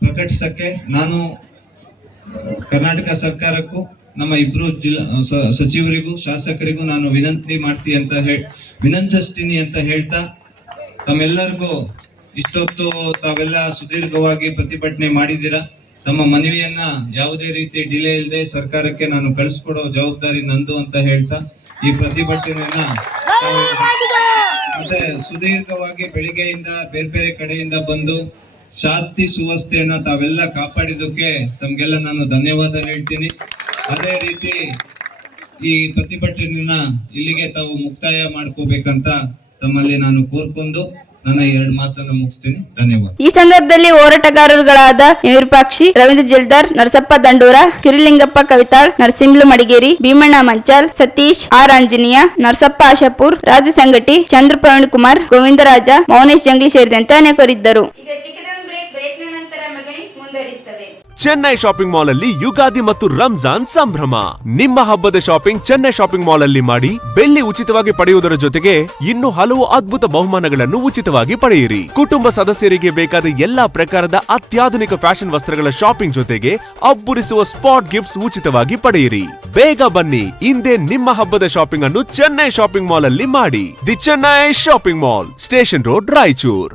ಪ್ರಕಟಿಸಕ್ಕೆ ನಾನು ಕರ್ನಾಟಕ ಸರ್ಕಾರಕ್ಕೂ ನಮ್ಮ ಇಬ್ರು ಸಚಿವರಿಗೂ ಶಾಸಕರಿಗೂ ನಾನು ವಿನಂತಿಸ್ತೀನಿ ಅಂತ ಹೇಳ್ತಾ ತಮ್ಮೆಲ್ಲರಿಗೂ ಇಷ್ಟೊತ್ತು ತಾವೆಲ್ಲ ಸುದೀರ್ಘವಾಗಿ ಪ್ರತಿಭಟನೆ ಮಾಡಿದ್ದೀರಾ. ತಮ್ಮ ಮನವಿಯನ್ನ ಯಾವುದೇ ರೀತಿ ಡಿಲೇ ಇಲ್ಲದೆ ಸರ್ಕಾರಕ್ಕೆ ನಾನು ಕಳಿಸ್ಕೊಡೋ ಜವಾಬ್ದಾರಿ ನಂದು ಅಂತ ಹೇಳ್ತಾ ಈ ಪ್ರತಿಭಟನೆಯನ್ನ ಮತ್ತೆ ಸುದೀರ್ಘವಾಗಿ ಬೆಳಿಗ್ಗೆಯಿಂದ ಬೇರೆ ಬೇರೆ ಕಡೆಯಿಂದ ಬಂದು ಶಾಂತಿ ಸುವ್ಯವಸ್ಥೆಯನ್ನ ತಾವೆಲ್ಲ ಕಾಪಾಡಿದಕ್ಕೆ ತಮ್ಗೆಲ್ಲ ನಾನು ಧನ್ಯವಾದ ಹೇಳ್ತೀನಿ. ಅದೇ ರೀತಿ ಈ ಪ್ರತಿಭಟನೆಯನ್ನ ಇಲ್ಲಿಗೆ ತಾವು ಮುಕ್ತಾಯ ಮಾಡ್ಕೋಬೇಕಂತ ತಮ್ಮಲ್ಲಿ ನಾನು ಕೋರ್ಕೊಂಡು ನನ್ನ 2 ಮಾತನ್ನ ಮುಗಿಸ್ತೀನಿ. ಧನ್ಯವಾದ. ಈ ಸಂದರ್ಭದಲ್ಲಿ ಹೋರಾಟಗಾರರುಗಳಾದ ವಿರೂಪಾಕ್ಷಿ, ರವೀಂದ್ರ ಜಲ್ದಾರ್, ನರಸಪ್ಪ ದಂಡೂರ, ಕಿರಿಲಿಂಗಪ್ಪ ಕವಿತಾಳ್, ನರಸಿಂಹಲು ಮಡಿಗೇರಿ, ಭೀಮಣ್ಣ ಮಂಚಾಲ್, ಸತೀಶ್ ಆರ್ ಆಂಜನೇಯ, ನರಸಪ್ಪ ಆಶಾಪುರ್, ರಾಜು ಸಂಗಟಿ, ಚಂದ್ರ ಪ್ರವೀಣ್ ಕುಮಾರ್, ಗೋವಿಂದರಾಜ, ಮೌನೇಶ್ ಜಂಗ್ಲಿ ಸೇರಿದಂತೆ ಅನೇಕರಿದ್ದರು. ಈಗ ಚಿಕ್ಕದೊಂದು ಬ್ರೇಕ್ನ ನಂತರ ಮೆಗನೀಸ್ ಮುಂದುವರಿಯುತ್ತದೆ. ಚೆನ್ನೈ ಶಾಪಿಂಗ್ ಮಾಲ್ ಅಲ್ಲಿ ಯುಗಾದಿ ಮತ್ತು ರಂಜಾನ್ ಸಂಭ್ರಮ. ನಿಮ್ಮ ಹಬ್ಬದ ಶಾಪಿಂಗ್ ಚೆನ್ನೈ ಶಾಪಿಂಗ್ ಮಾಲ್ ಅಲ್ಲಿ ಮಾಡಿ ಬೆಳ್ಳಿ ಉಚಿತವಾಗಿ ಪಡೆಯುವುದರ ಜೊತೆಗೆ ಇನ್ನು ಹಲವು ಅದ್ಭುತ ಬಹುಮಾನಗಳನ್ನು ಉಚಿತವಾಗಿ ಪಡೆಯಿರಿ. ಕುಟುಂಬ ಸದಸ್ಯರಿಗೆ ಬೇಕಾದ ಎಲ್ಲಾ ಪ್ರಕಾರದ ಅತ್ಯಾಧುನಿಕ ಫ್ಯಾಷನ್ ವಸ್ತ್ರಗಳ ಶಾಪಿಂಗ್ ಜೊತೆಗೆ ಅಬ್ಬರಿಸುವ ಸ್ಪಾಟ್ ಗಿಫ್ಟ್ಸ್ ಉಚಿತವಾಗಿ ಪಡೆಯಿರಿ. ಬೇಗ ಬನ್ನಿ, ಇಂದೇ ನಿಮ್ಮ ಹಬ್ಬದ ಶಾಪಿಂಗ್ ಅನ್ನು ಚೆನ್ನೈ ಶಾಪಿಂಗ್ ಮಾಲ್ ಅಲ್ಲಿ ಮಾಡಿ. The Chennai shopping mall, station road, Raichur.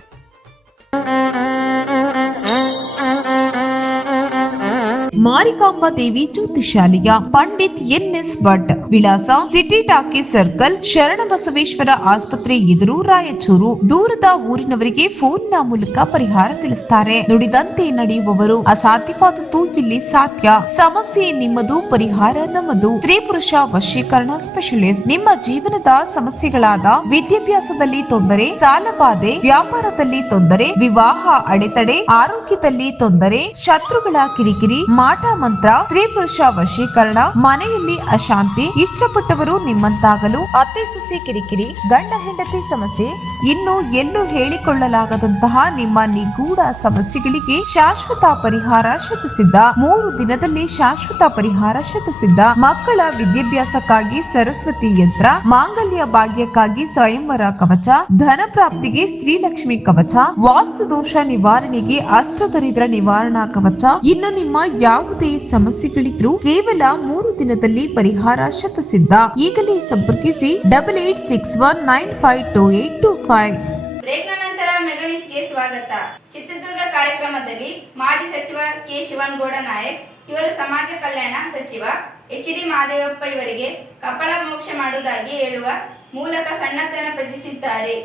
Marikamba Devi ಜ್ಯೋತಿಷಾಲಯ, ಪಂಡಿತ್ NS ಭಟ್, ವಿಳಾಸ ಸಿಟಿ ಟಾಕೀಸ್ ಸರ್ಕಲ್, ಶರಣಬಸವೇಶ್ವರ ಆಸ್ಪತ್ರೆ ಎದುರು, ರಾಯಚೂರು. ದೂರದ ಊರಿನವರಿಗೆ ಫೋನ್ನ ಮೂಲಕ ಪರಿಹಾರ ತಿಳಿಸುತ್ತಾರೆ. ನುಡಿದಂತೆ ನಡೆಯುವವರು. ಅಸಾಧ್ಯವಾದದ್ದು ಇಲ್ಲಿ ಸಾಧ್ಯ. ಸಮಸ್ಯೆ ನಿಮ್ಮದು, ಪರಿಹಾರ ನಮ್ಮದು. ಸ್ತ್ರೀ ಪುರುಷ ವಶೀಕರಣ ಸ್ಪೆಷಲಿಸ್ಟ್. ನಿಮ್ಮ ಜೀವನದ ಸಮಸ್ಯೆಗಳಾದ ವಿದ್ಯಾಭ್ಯಾಸದಲ್ಲಿ ತೊಂದರೆ, ಸಾಲಬಾಧೆ, ವ್ಯಾಪಾರದಲ್ಲಿ ತೊಂದರೆ, ವಿವಾಹ ಅಡೆತಡೆ, ಆರೋಗ್ಯದಲ್ಲಿ ತೊಂದರೆ, ಶತ್ರುಗಳ ಕಿರಿಕಿರಿ, ಮಾಟ ಮಂತ್ರ, ಸ್ತ್ರೀ ಪುರುಷ ವಶೀಕರಣ, ಮನೆಯಲ್ಲಿ ಅಶಾಂತಿ, ಇಷ್ಟಪಟ್ಟವರು ನಿಮ್ಮಂತಾಗಲು, ಅತ್ತೆ ಸೊಸೆ ಕಿರಿಕಿರಿ, ಗಂಡ ಹೆಂಡತಿ ಸಮಸ್ಯೆ, ಇನ್ನು ಎಲ್ಲೂ ಹೇಳಿಕೊಳ್ಳಲಾಗದಂತಹ ನಿಮ್ಮ ನಿಗೂಢ ಸಮಸ್ಯೆಗಳಿಗೆ ಶಾಶ್ವತ ಪರಿಹಾರ ಶತಸಿದ್ಧ. 3 ದಿನದಲ್ಲಿ ಶಾಶ್ವತ ಪರಿಹಾರ ಶತಸಿದ್ಧ. ಮಕ್ಕಳ ವಿದ್ಯಾಭ್ಯಾಸಕ್ಕಾಗಿ ಸರಸ್ವತಿ ಯಂತ್ರ, ಮಾಂಗಲ್ಯ ಭಾಗ್ಯಕ್ಕಾಗಿ ಸ್ವಯಂವರ ಕವಚ, ಧನ ಪ್ರಾಪ್ತಿಗೆ ಸ್ತ್ರೀಲಕ್ಷ್ಮಿ ಕವಚ, ವಾಸ್ತು ದೋಷ ನಿವಾರಣೆಗೆ ಅಷ್ಟದರಿದ್ರ ನಿವಾರಣಾ ಕವಚ. ಇನ್ನು ನಿಮ್ಮ ಯಾವುದೇ ಸಮಸ್ಯೆಗಳಿದ್ರೂ ಕೇವಲ 3 ದಿನದಲ್ಲಿ ಪರಿಹಾರ ಶತಸಿದ್ಧ. ಈಗಲೇ ಸಂಪರ್ಕಿಸಿ 8861952825. ಬ್ರೇಕ್ನ ನಂತರ ಮೆಗನಿಸ್ಗೆ ಸ್ವಾಗತ. ಚಿತ್ರದುರ್ಗ ಕಾರ್ಯಕ್ರಮದಲ್ಲಿ ಮಾಜಿ ಸಚಿವ ಕೆ ಶಿವನಗೌಡ ನಾಯಕ್ ಇವರು ಸಮಾಜ ಕಲ್ಯಾಣ ಸಚಿವ HD ಮಹದೇವಪ್ಪ ಇವರಿಗೆ ಕಪಾಳ ಮೋಕ್ಷ ಮಾಡುವುದಾಗಿ ಹೇಳುವ ಮೂಲಕ ಸಣ್ಣತನ ಪ್ರದರ್ಶಿಸಿದ್ದಾರೆ.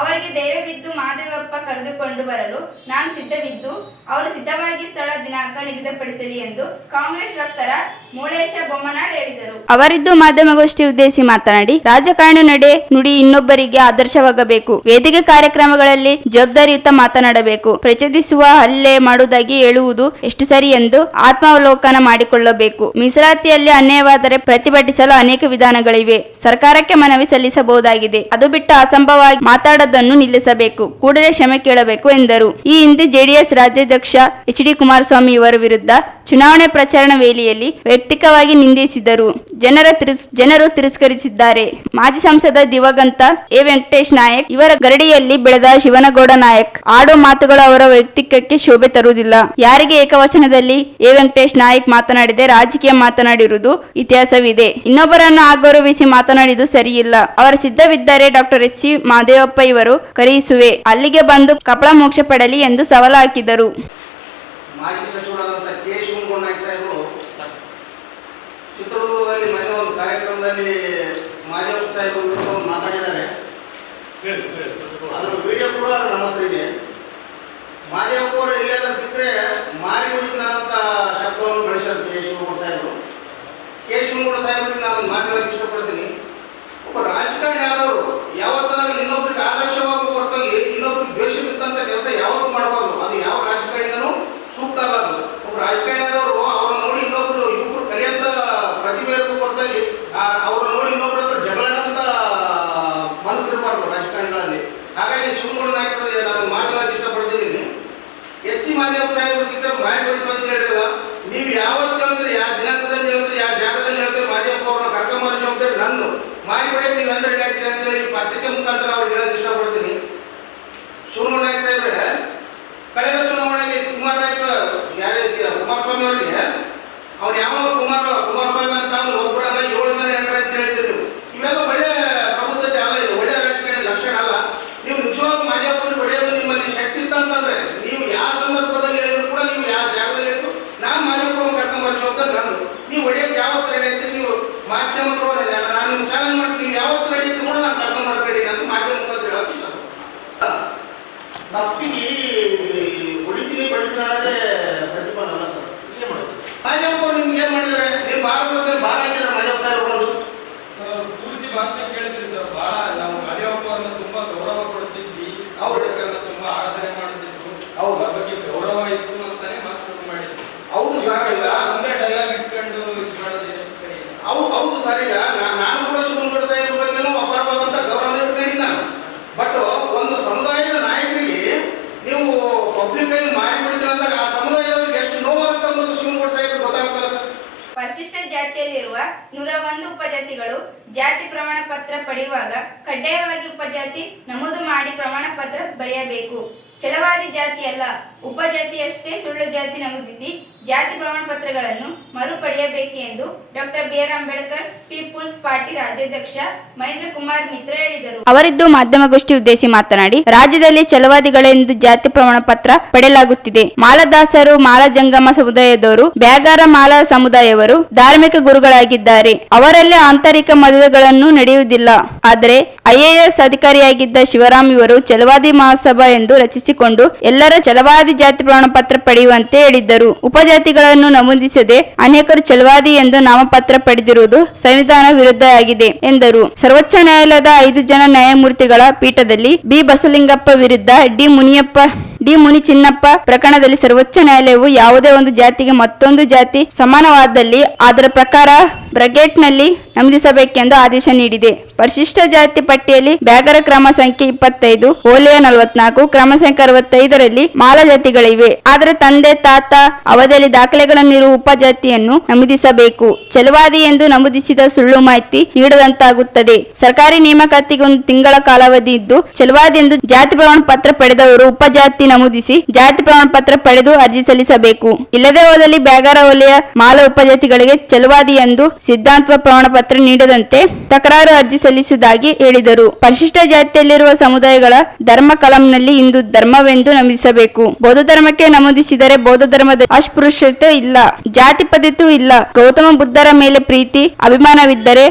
ಅವರಿಗೆ ಧೈರ್ಯವಿದ್ದು ಮಹದೇವಪ್ಪ ಕರೆದುಕೊಂಡು ಬರಲು ನಾನು ಸಿದ್ಧವಿದ್ದು ಅವರು ಸಿದ್ಧವಾಗಿ ಸ್ಥಳ ದಿನಾಂಕ ನಿಗದಿಪಡಿಸಲಿ ಎಂದು ಕಾಂಗ್ರೆಸ್ ವಕ್ತಾರ ಮೂಳೇಶ ಬೊಮ್ಮನಾಳ್ ಹೇಳಿದರು. ಅವರಿದ್ದು ಮಾಧ್ಯಮಗೋಷ್ಠಿ ಉದ್ದೇಶಿಸಿ ಮಾತನಾಡಿ, ರಾಜಕಾರಣಿ ನಡೆ ನುಡಿ ಇನ್ನೊಬ್ಬರಿಗೆ ಆದರ್ಶವಾಗಬೇಕು. ವೇದಿಕೆ ಕಾರ್ಯಕ್ರಮಗಳಲ್ಲಿ ಜವಾಬ್ದಾರಿಯುತ ಮಾತನಾಡಬೇಕು. ಪ್ರಚೋದಿಸುವ ಹಲ್ಲೆ ಮಾಡುವುದಾಗಿ ಹೇಳುವುದು ಎಷ್ಟು ಸರಿ ಎಂದು ಆತ್ಮಾವಲೋಕನ ಮಾಡಿಕೊಳ್ಳಬೇಕು. ಮೀಸಲಾತಿಯಲ್ಲಿ ಅನ್ಯಾಯವಾದರೆ ಪ್ರತಿಭಟಿಸಲು ಅನೇಕ ವಿಧಾನಗಳಿವೆ. ಸರ್ಕಾರಕ್ಕೆ ಮನವಿ ಸಲ್ಲಿಸಬಹುದಾಗಿದೆ. ಅದು ಬಿಟ್ಟು ಅಸಂಭವವಾಗಿ ಮಾತಾಡೋದನ್ನು ನಿಲ್ಲಿಸಬೇಕು. ಕೂಡಲೇ ಕ್ಷಮೆ ಕೇಳಬೇಕು ಎಂದರು. ಈ ಹಿಂದೆ ಜೆಡಿಎಸ್ ರಾಜ್ಯಾಧ್ಯಕ್ಷ HD ಕುಮಾರಸ್ವಾಮಿ ಇವರ ವಿರುದ್ಧ ಚುನಾವಣೆ ಪ್ರಚಾರ ವೇಳೆಯಲ್ಲಿ ವೈಯಕ್ತಿಕವಾಗಿ ನಿಂದಿಸಿದರು. ಜನರು ತಿರಸ್ಕರಿಸಿದ್ದಾರೆ. ಮಾಜಿ ಸಂಸದ ದಿವಂಗತ ಎ ವೆಂಕಟೇಶ್ ನಾಯಕ್ ಇವರ ಗರಡಿಯಲ್ಲಿ ಬೆಳೆದ ಶಿವನಗೌಡ ನಾಯಕ್ ಆಡೋ ಮಾತುಗಳು ಅವರ ವೈಯಕ್ತಿಕಕ್ಕೆ ಶೋಭೆ ತರುವುದಿಲ್ಲ. ಯಾರಿಗೆ ಏಕವಚನದಲ್ಲಿ ಎ ವೆಂಕಟೇಶ್ ನಾಯಕ್ ಮಾತನಾಡಿದೆ ರಾಜಕೀಯ ಮಾತನಾಡಿರುವುದು ಇತಿಹಾಸವಿದೆ. ಇನ್ನೊಬ್ಬರನ್ನು ಆಗೌರವಿಸಿ ಮಾತನಾಡಿದ್ದು ಸರಿಯಿಲ್ಲ. ಅವರು ಸಿದ್ಧವಿದ್ದರೆ ಡಾಕ್ಟರ್ SC ಮಹದೇವಪ್ಪ ಇವರು ಕರೆಯಿಸುವೆ, ಅಲ್ಲಿಗೆ ಬಂದು ಕಪಾಳ ಮೋಕ್ಷ ಪಡಲಿ ಎಂದು ಸವಾಲು ಹಾಕಿದರು. ಮಾಜಿ ಸಚಿವರಾದಂಥ ಕೆ ಶಿವನಗೌಡ ನಾಯಕ್ ಸಾಹೇಬರು ಚಿತ್ರದುರ್ಗದಲ್ಲಿ ಮೊನ್ನೆ ಒಂದು ಕಾರ್ಯಕ್ರಮದಲ್ಲಿ ಮಾದೇವಪ್ಪ ಸಾಹೇಬರು ವಿರುದ್ಧ ಒಂದು ಮಾತಾಡಿದ್ದಾರೆ. ಅದರ ವಿಡಿಯೋ ಕೂಡ ನಮ್ಮ ಹತ್ರ ಇದೆ. ಮಾದೇವಪ್ಪ ಅವರು ಎಲ್ಲಿಯಾದ್ರೂ ಸಿಕ್ಕರೆ ಮಾರಿ ಹೊಡಿತೀನಂತ ಶಬ್ದವನ್ನು ಬಳಸಿದ್ರು ಕೆ ಶಿವನಗೌಡ ಸಾಹೇಬರು. ಕೆ ಶಿವನಗೌಡ ಸಾಹೇಬರಿಗೆ ನಾನು ಒಂದು ಮಾತಾಡೋಕ್ಕೆ ಇಷ್ಟಪಡ್ತೀನಿ. ಒಬ್ಬ ರಾಜಕಾರಣಿ ಆದವರು ಯಾವತ್ತೂ ನಾವು ಇನ್ನೊಬ್ಬರಿಗೆ ಆದರ್ಶವಾಗಿ ಹೊರತಾಗಿ ಇನ್ನೊಬ್ಬರಿಗೆ ದ್ವೇಷ ಬಿತ್ತಂತ ಕೆಲಸ ಯಾವತ್ತೂ ಮಾಡಬಾರ್ದು. ಅದು ಯಾವ ರಾಜಕಾರಣಿಗೂ ಸೂಕ್ತ ಅಲ್ಲ. ಅದು ಒಬ್ಬ ರಾಜಕಾರಣಿಯಾದವರು ಅವ್ರನ್ನ ನೋಡಿ ಇನ್ನೊಬ್ರು ಯುವಕರು ಕಲಿಯಂತ ಪ್ರತಿಭೆ ಹೊರತಾಗಿ ಅವ್ರನ್ನ ನೋಡಿ ಇನ್ನೊಬ್ಬರ ಹತ್ರ ಜಗಳಾಡಂತ ಮನಸ್ಸಿರಬಾರ್ದು ರಾಜಕಾರಣಿಗಳಲ್ಲಿ. ಹಾಗಾಗಿ ಶಿವನಗೌಡ ನಾಯಕರು ನಾನು ಮಾತಾಡೋಕೆ ಇಷ್ಟಪಡ್ತಿದ್ದೀನಿ. SC ಮಹದೇವಪ್ಪ ಸಾಹೇಬರು ಸಿಕ್ಕರೆ ಮಾರಿ ಹೊಡಿತು ಅಂತ ಹೇಳಿರಲ್ಲ. ನೀವು ಯಾವತ್ತು ಹೇಳಿದ್ರೆ, ಯಾವ ದಿನಾಂಕದಲ್ಲಿ ಹೇಳಿದ್ರೆ, ಯಾವ ಜಾಗದಲ್ಲಿ ಹೇಳಿದ್ರೆ ಮಾದೇವಪ್ಪ ಅವ್ರನ್ನ ಕರ್ಕೊಂಬರೋ ಜವಾಬ್ದಾರಿ ನಂದು. ಮಾರಿ ಹೊಡೆಯಕ್ಕೆ ನೀವು ಎಂದ ರೆಡಿ ಆಗ್ತೀರಿ ಅಂತೇಳಿ ಈ ಪತ್ರಿಕೆ ಮುಖಾಂತರ ಅವ್ರಿಗೆ ಹೇಳೋಕೆ ಇಷ್ಟಪಡ್ತೀನಿ. ಶಿವನಗೌಡ ನಾಯಕ್ ಸಾಹೇಬ್ರೆ, ಕಳೆದ ಚುನಾವಣೆಯಲ್ಲಿ ಕುಮಾರಸ್ವಾಮಿ ಅವರಿಗೆ ಅವ್ನು ಯಾವ ಕುಮಾರಸ್ವಾಮಿ ಅಂತ ಅವ್ನು ಒಬ್ಬರಲ್ಲ 7 ಜನ ಎಂಟ್ರ ಅಂತ ಹೇಳ್ತೀರಿ. ಇವೆಲ್ಲ ಒಳ್ಳೆ ಪ್ರಬುದ್ಧತೆ ಅಲ್ಲ, ಇದು ಒಳ್ಳೆ ರಾಜಕಾರಣಿ ಲಕ್ಷಣ ಅಲ್ಲ. ನೀವು ನಿಜವಾಗ್ಲೂ ಮಾದೇವಪ್ಪನ ಹೊಡೆಯೋದು ನಿಮ್ಮಲ್ಲಿ ಶಕ್ತಿ ಇತ್ತಂತಂದ್ರೆ ನೀವು ಯಾವ ಸಂದರ್ಭದಲ್ಲಿ ಹೇಳಿದ್ರು ಕೂಡ, ನೀವು ಯಾವ ಜಾಗದಲ್ಲಿ ಹೇಳಿದ್ರು ನಾನು ಮಾದೇವಪ್ಪನ ಕರ್ಕೊಂಬರೋ ಜವಾಬ್ದಾರಿ ನಂದು. ನೀವು ಹೊಡೆಯೋಕೆ ಯಾವತ್ತು ರೆಡಿ ಆಗ್ತೀರಿ? ನೀವು ಮಾಧ್ಯಮಕ್ಕೂ ನಾನು ನಿಮ್ಗೆ ಚಾಲೆಂಜ್ ಮಾಡ್ತೀನಿ. ನೀವು ಯಾವತ್ತು ರೆಡಿ ಇದ್ದು ಕೂಡ ನಾನು ಕರ್ಕೊಂಬರೋ ರೆಡಿ ಅಂತ ಮಾಧ್ಯಮ ಮುಖಾಂತರ ಹೇಳೋಕೆ ತಪ್ಪಿಗೆ ಹೊಡಿತೀನಿ ಬಡಿತೀನಿ ಅನ್ನೋದೇ ಪ್ರತಿಫಲ ಅಲ್ಲ ಸರ್. ಮಾದೇವಪ್ಪ ಅವ್ರು ನಿಮ್ಗೆ ಏನು ಮಾಡಿದ್ದಾರೆ? ನೀವು ಭಾರತದಲ್ಲಿ ಭಾರ ಹಾಕಿದ್ರೆ ಮಾದೇವಪ್ಪ ಸಾಹೇಬ್ ಬಂದು ಪೂರ್ತಿ ಭಾಷಣ ಕೇಳಿದ್ರಿ ಸರ್. ಬಹಳ ನಾವು ಮಾದೇವಪ್ಪ ಅವ್ರನ್ನ ತುಂಬಾ ಗೌರವ ಕೊಡ್ತಿದ್ವಿ, ಅವ್ರನ್ನ ತುಂಬಾ ಆರಾಧನೆ ಮಾಡುತ್ತಿದ್ರು. ಅವ್ರ ಬಗ್ಗೆ ಗೌರವ ಇತ್ತು ಅಂತಾನೆ ಮಾತು ಶುರು ಮಾಡಿದ್ವಿ. ಹೌದು ಸರ್, ಈಗ ಒಂದೇ ಡೈಲಾಗ್ ಇಟ್ಕೊಂಡು ಇದು ಮಾಡೋದು ಎಷ್ಟು ಸರಿ? ಹೌದು ಸರ್. ಈಗ ನಾನು ಕೂಡ ಶಿವನಗೌಡ ಸಾಹೇಬ್ರ ಬಗ್ಗೆನೂ ಅಪಾರವಾದಂಥ ಗೌರವ ಇಟ್ಕೊಂಡು ನಾನು. ಬಟ್ ಒಂದು ಸಮುದಾಯದ ನಾಯಕರಿಗೆ ನೀವು ಪಬ್ಲಿಕ್ ಆಗಿ ಮಾರಿ ಬಿಡ್ತೀರಂದಾಗ ಆ ಸಮುದಾಯದವರಿಗೆ ಎಷ್ಟು ನೋವಾಗುತ್ತೆ ಅನ್ನೋದು ಶಿವನಗೌಡ ಸಾಹೇಬ್ರಿಗೆ ಗೊತ್ತಾಗಲ್ಲ ಸರ್. ಪರಿಶಿಷ್ಟ ಜಾತಿಯಲ್ಲಿರುವ 101 ಉಪಜಾತಿಗಳು ಜಾತಿ ಪ್ರಮಾಣ ಪತ್ರ ಪಡೆಯುವಾಗ ಕಡ್ಡಾಯವಾಗಿ ಉಪಜಾತಿ ನಮೂದು ಮಾಡಿ ಪ್ರಮಾಣ ಪತ್ರ ಬರೆಯಬೇಕು. ಛಲವಾದಿ ಜಾತಿ ಅಲ್ಲ, ಉಪಜಾತಿಯಷ್ಟೇ ಸುಳ್ಳು ಜಾತಿ ನಮೂದಿಸಿ ಜಾತಿ ಪ್ರಮಾಣ ಪತ್ರಗಳನ್ನು ಮರುಪಡೆಯಬೇಕು ಎಂದು doctor B R. Ambedkar people's party ರಾಜ್ಯಾಧ್ಯಕ್ಷ ಮಹೇಂದ್ರ ಕುಮಾರ್ ಮಿತ್ರ ಹೇಳಿದರು. ಅವರಿದ್ದು ಮಾಧ್ಯಮಗೋಷ್ಠಿ ಉದ್ದೇಶಿಸಿ ಮಾತನಾಡಿ, ರಾಜ್ಯದಲ್ಲಿ ಛಲವಾದಿಗಳೆಂದು ಜಾತಿ ಪ್ರಮಾಣ ಪತ್ರ ಪಡೆಯಲಾಗುತ್ತಿದೆ. ಮಾಲದಾಸರು, ಮಾಲ ಜಂಗಮ ಸಮುದಾಯದವರು, ಬ್ಯಾಗಾರ ಮಾಲ ಸಮುದಾಯವರು ಧಾರ್ಮಿಕ ಗುರುಗಳಾಗಿದ್ದಾರೆ. ಅವರಲ್ಲಿ ಆಂತರಿಕ ಮದುವೆಗಳನ್ನು ನಡೆಯುವುದಿಲ್ಲ. ಆದರೆ IAS ಅಧಿಕಾರಿಯಾಗಿದ್ದ ಶಿವರಾಮ್ ಇವರು ಛಲವಾದಿ ಮಹಾಸಭಾ ಎಂದು ರಚಿಸಿಕೊಂಡು ಎಲ್ಲರ ಛಲವಾದಿ ಜಾತಿ ಪ್ರಮಾಣ ಪತ್ರ ಪಡೆಯುವಂತೆ ಹೇಳಿದ್ದರು. ಉಪಜಾತಿಗಳನ್ನು ನಮೂದಿಸದೆ ಅನೇಕರು ಛಲವಾದಿ ಎಂದು ನಾಮಪತ್ರ ಪಡೆದಿರುವುದು ಸಂವಿಧಾನ ವಿರುದ್ಧವಾಗಿದೆ ಎಂದರು. ಸರ್ವೋಚ್ಚ ನ್ಯಾಯಾಲಯದ 5 ಜನ ನ್ಯಾಯಮೂರ್ತಿಗಳ ಪೀಠದಲ್ಲಿ ಬಿ ಬಸಲಿಂಗಪ್ಪ ವಿರುದ್ಧ ಡಿ ಮುನಿಚಿನ್ನಪ್ಪ ಪ್ರಕರಣದಲ್ಲಿ ಸರ್ವೋಚ್ಚ ನ್ಯಾಯಾಲಯವು ಯಾವುದೇ ಒಂದು ಜಾತಿಗೆ ಮತ್ತೊಂದು ಜಾತಿ ಸಮಾನವಾದಲ್ಲಿ ಅದರ ಪ್ರಕಾರ ಬ್ರಾಕೆಟ್ನಲ್ಲಿ ನಮೂದಿಸಬೇಕೆಂದು ಆದೇಶ ನೀಡಿದೆ. ಪರಿಶಿಷ್ಟ ಜಾತಿ ಪಟ್ಟಿಯಲ್ಲಿ ಬ್ಯಾಗರ ಕ್ರಮ ಸಂಖ್ಯೆ 25, ಓಲೆಯ 44, ಕ್ರಮ ಸಂಖ್ಯೆ 65ರಲ್ಲಿ ಮಾಲ ಜಾತಿಗಳಿವೆ. ಆದರೆ ತಂದೆ ತಾತ ಅವಧಿಯಲ್ಲಿ ದಾಖಲೆಗಳನ್ನಿರುವ ಉಪಜಾತಿಯನ್ನು ನಮೂದಿಸಬೇಕು. ಛಲವಾದಿ ಎಂದು ನಮೂದಿಸಿದ ಸುಳ್ಳು ಮಾಹಿತಿ ನೀಡದಂತಾಗುತ್ತದೆ. ಸರ್ಕಾರಿ ನೇಮಕಾತಿಗೆ 1 ತಿಂಗಳ ಕಾಲಾವಧಿ ಇದ್ದು ಛಲವಾದಿ ಎಂದು ಜಾತಿ ಪ್ರಮಾಣ ಪತ್ರ ಪಡೆದವರು ಉಪಜಾತಿ ನಮೂದಿಸಿ ಜಾತಿ ಪ್ರಮಾಣ ಪತ್ರ ಪಡೆದು ಅರ್ಜಿ ಸಲ್ಲಿಸಬೇಕು. ಇಲ್ಲದೆ ಹೋದಲ್ಲಿ ಬ್ಯಾಗರ ವಲಯ ಮಾಲ ಉಪಜಾತಿಗಳಿಗೆ ಛಲವಾದಿ ಎಂದು ಸಿದ್ಧಾಂತ ಪ್ರಮಾಣ ಪತ್ರ ನೀಡದಂತೆ ತಕರಾರು ಅರ್ಜಿ ಸಲ್ಲಿಸುವುದಾಗಿ ಹೇಳಿದರು. ಪರಿಶಿಷ್ಟ ಜಾತಿಯಲ್ಲಿರುವ ಸಮುದಾಯಗಳ ಧರ್ಮ ಕಲಂನಲ್ಲಿ ಹಿಂದೂ ಧರ್ಮವೆಂದು ನಮೂದಿಸಬೇಕು. ಬೌದ್ಧ ಧರ್ಮಕ್ಕೆ ನಮೂದಿಸಿದರೆ ಬೌದ್ಧ ಧರ್ಮದ ಅಸ್ಪೃಶ್ಯತೆ ಇಲ್ಲ, ಜಾತಿ ಪದ್ಧತಿಯೂ ಇಲ್ಲ. ಗೌತಮ ಬುದ್ಧರ ಮೇಲೆ ಪ್ರೀತಿ ಅಭಿಮಾನವಿದ್ದರೆ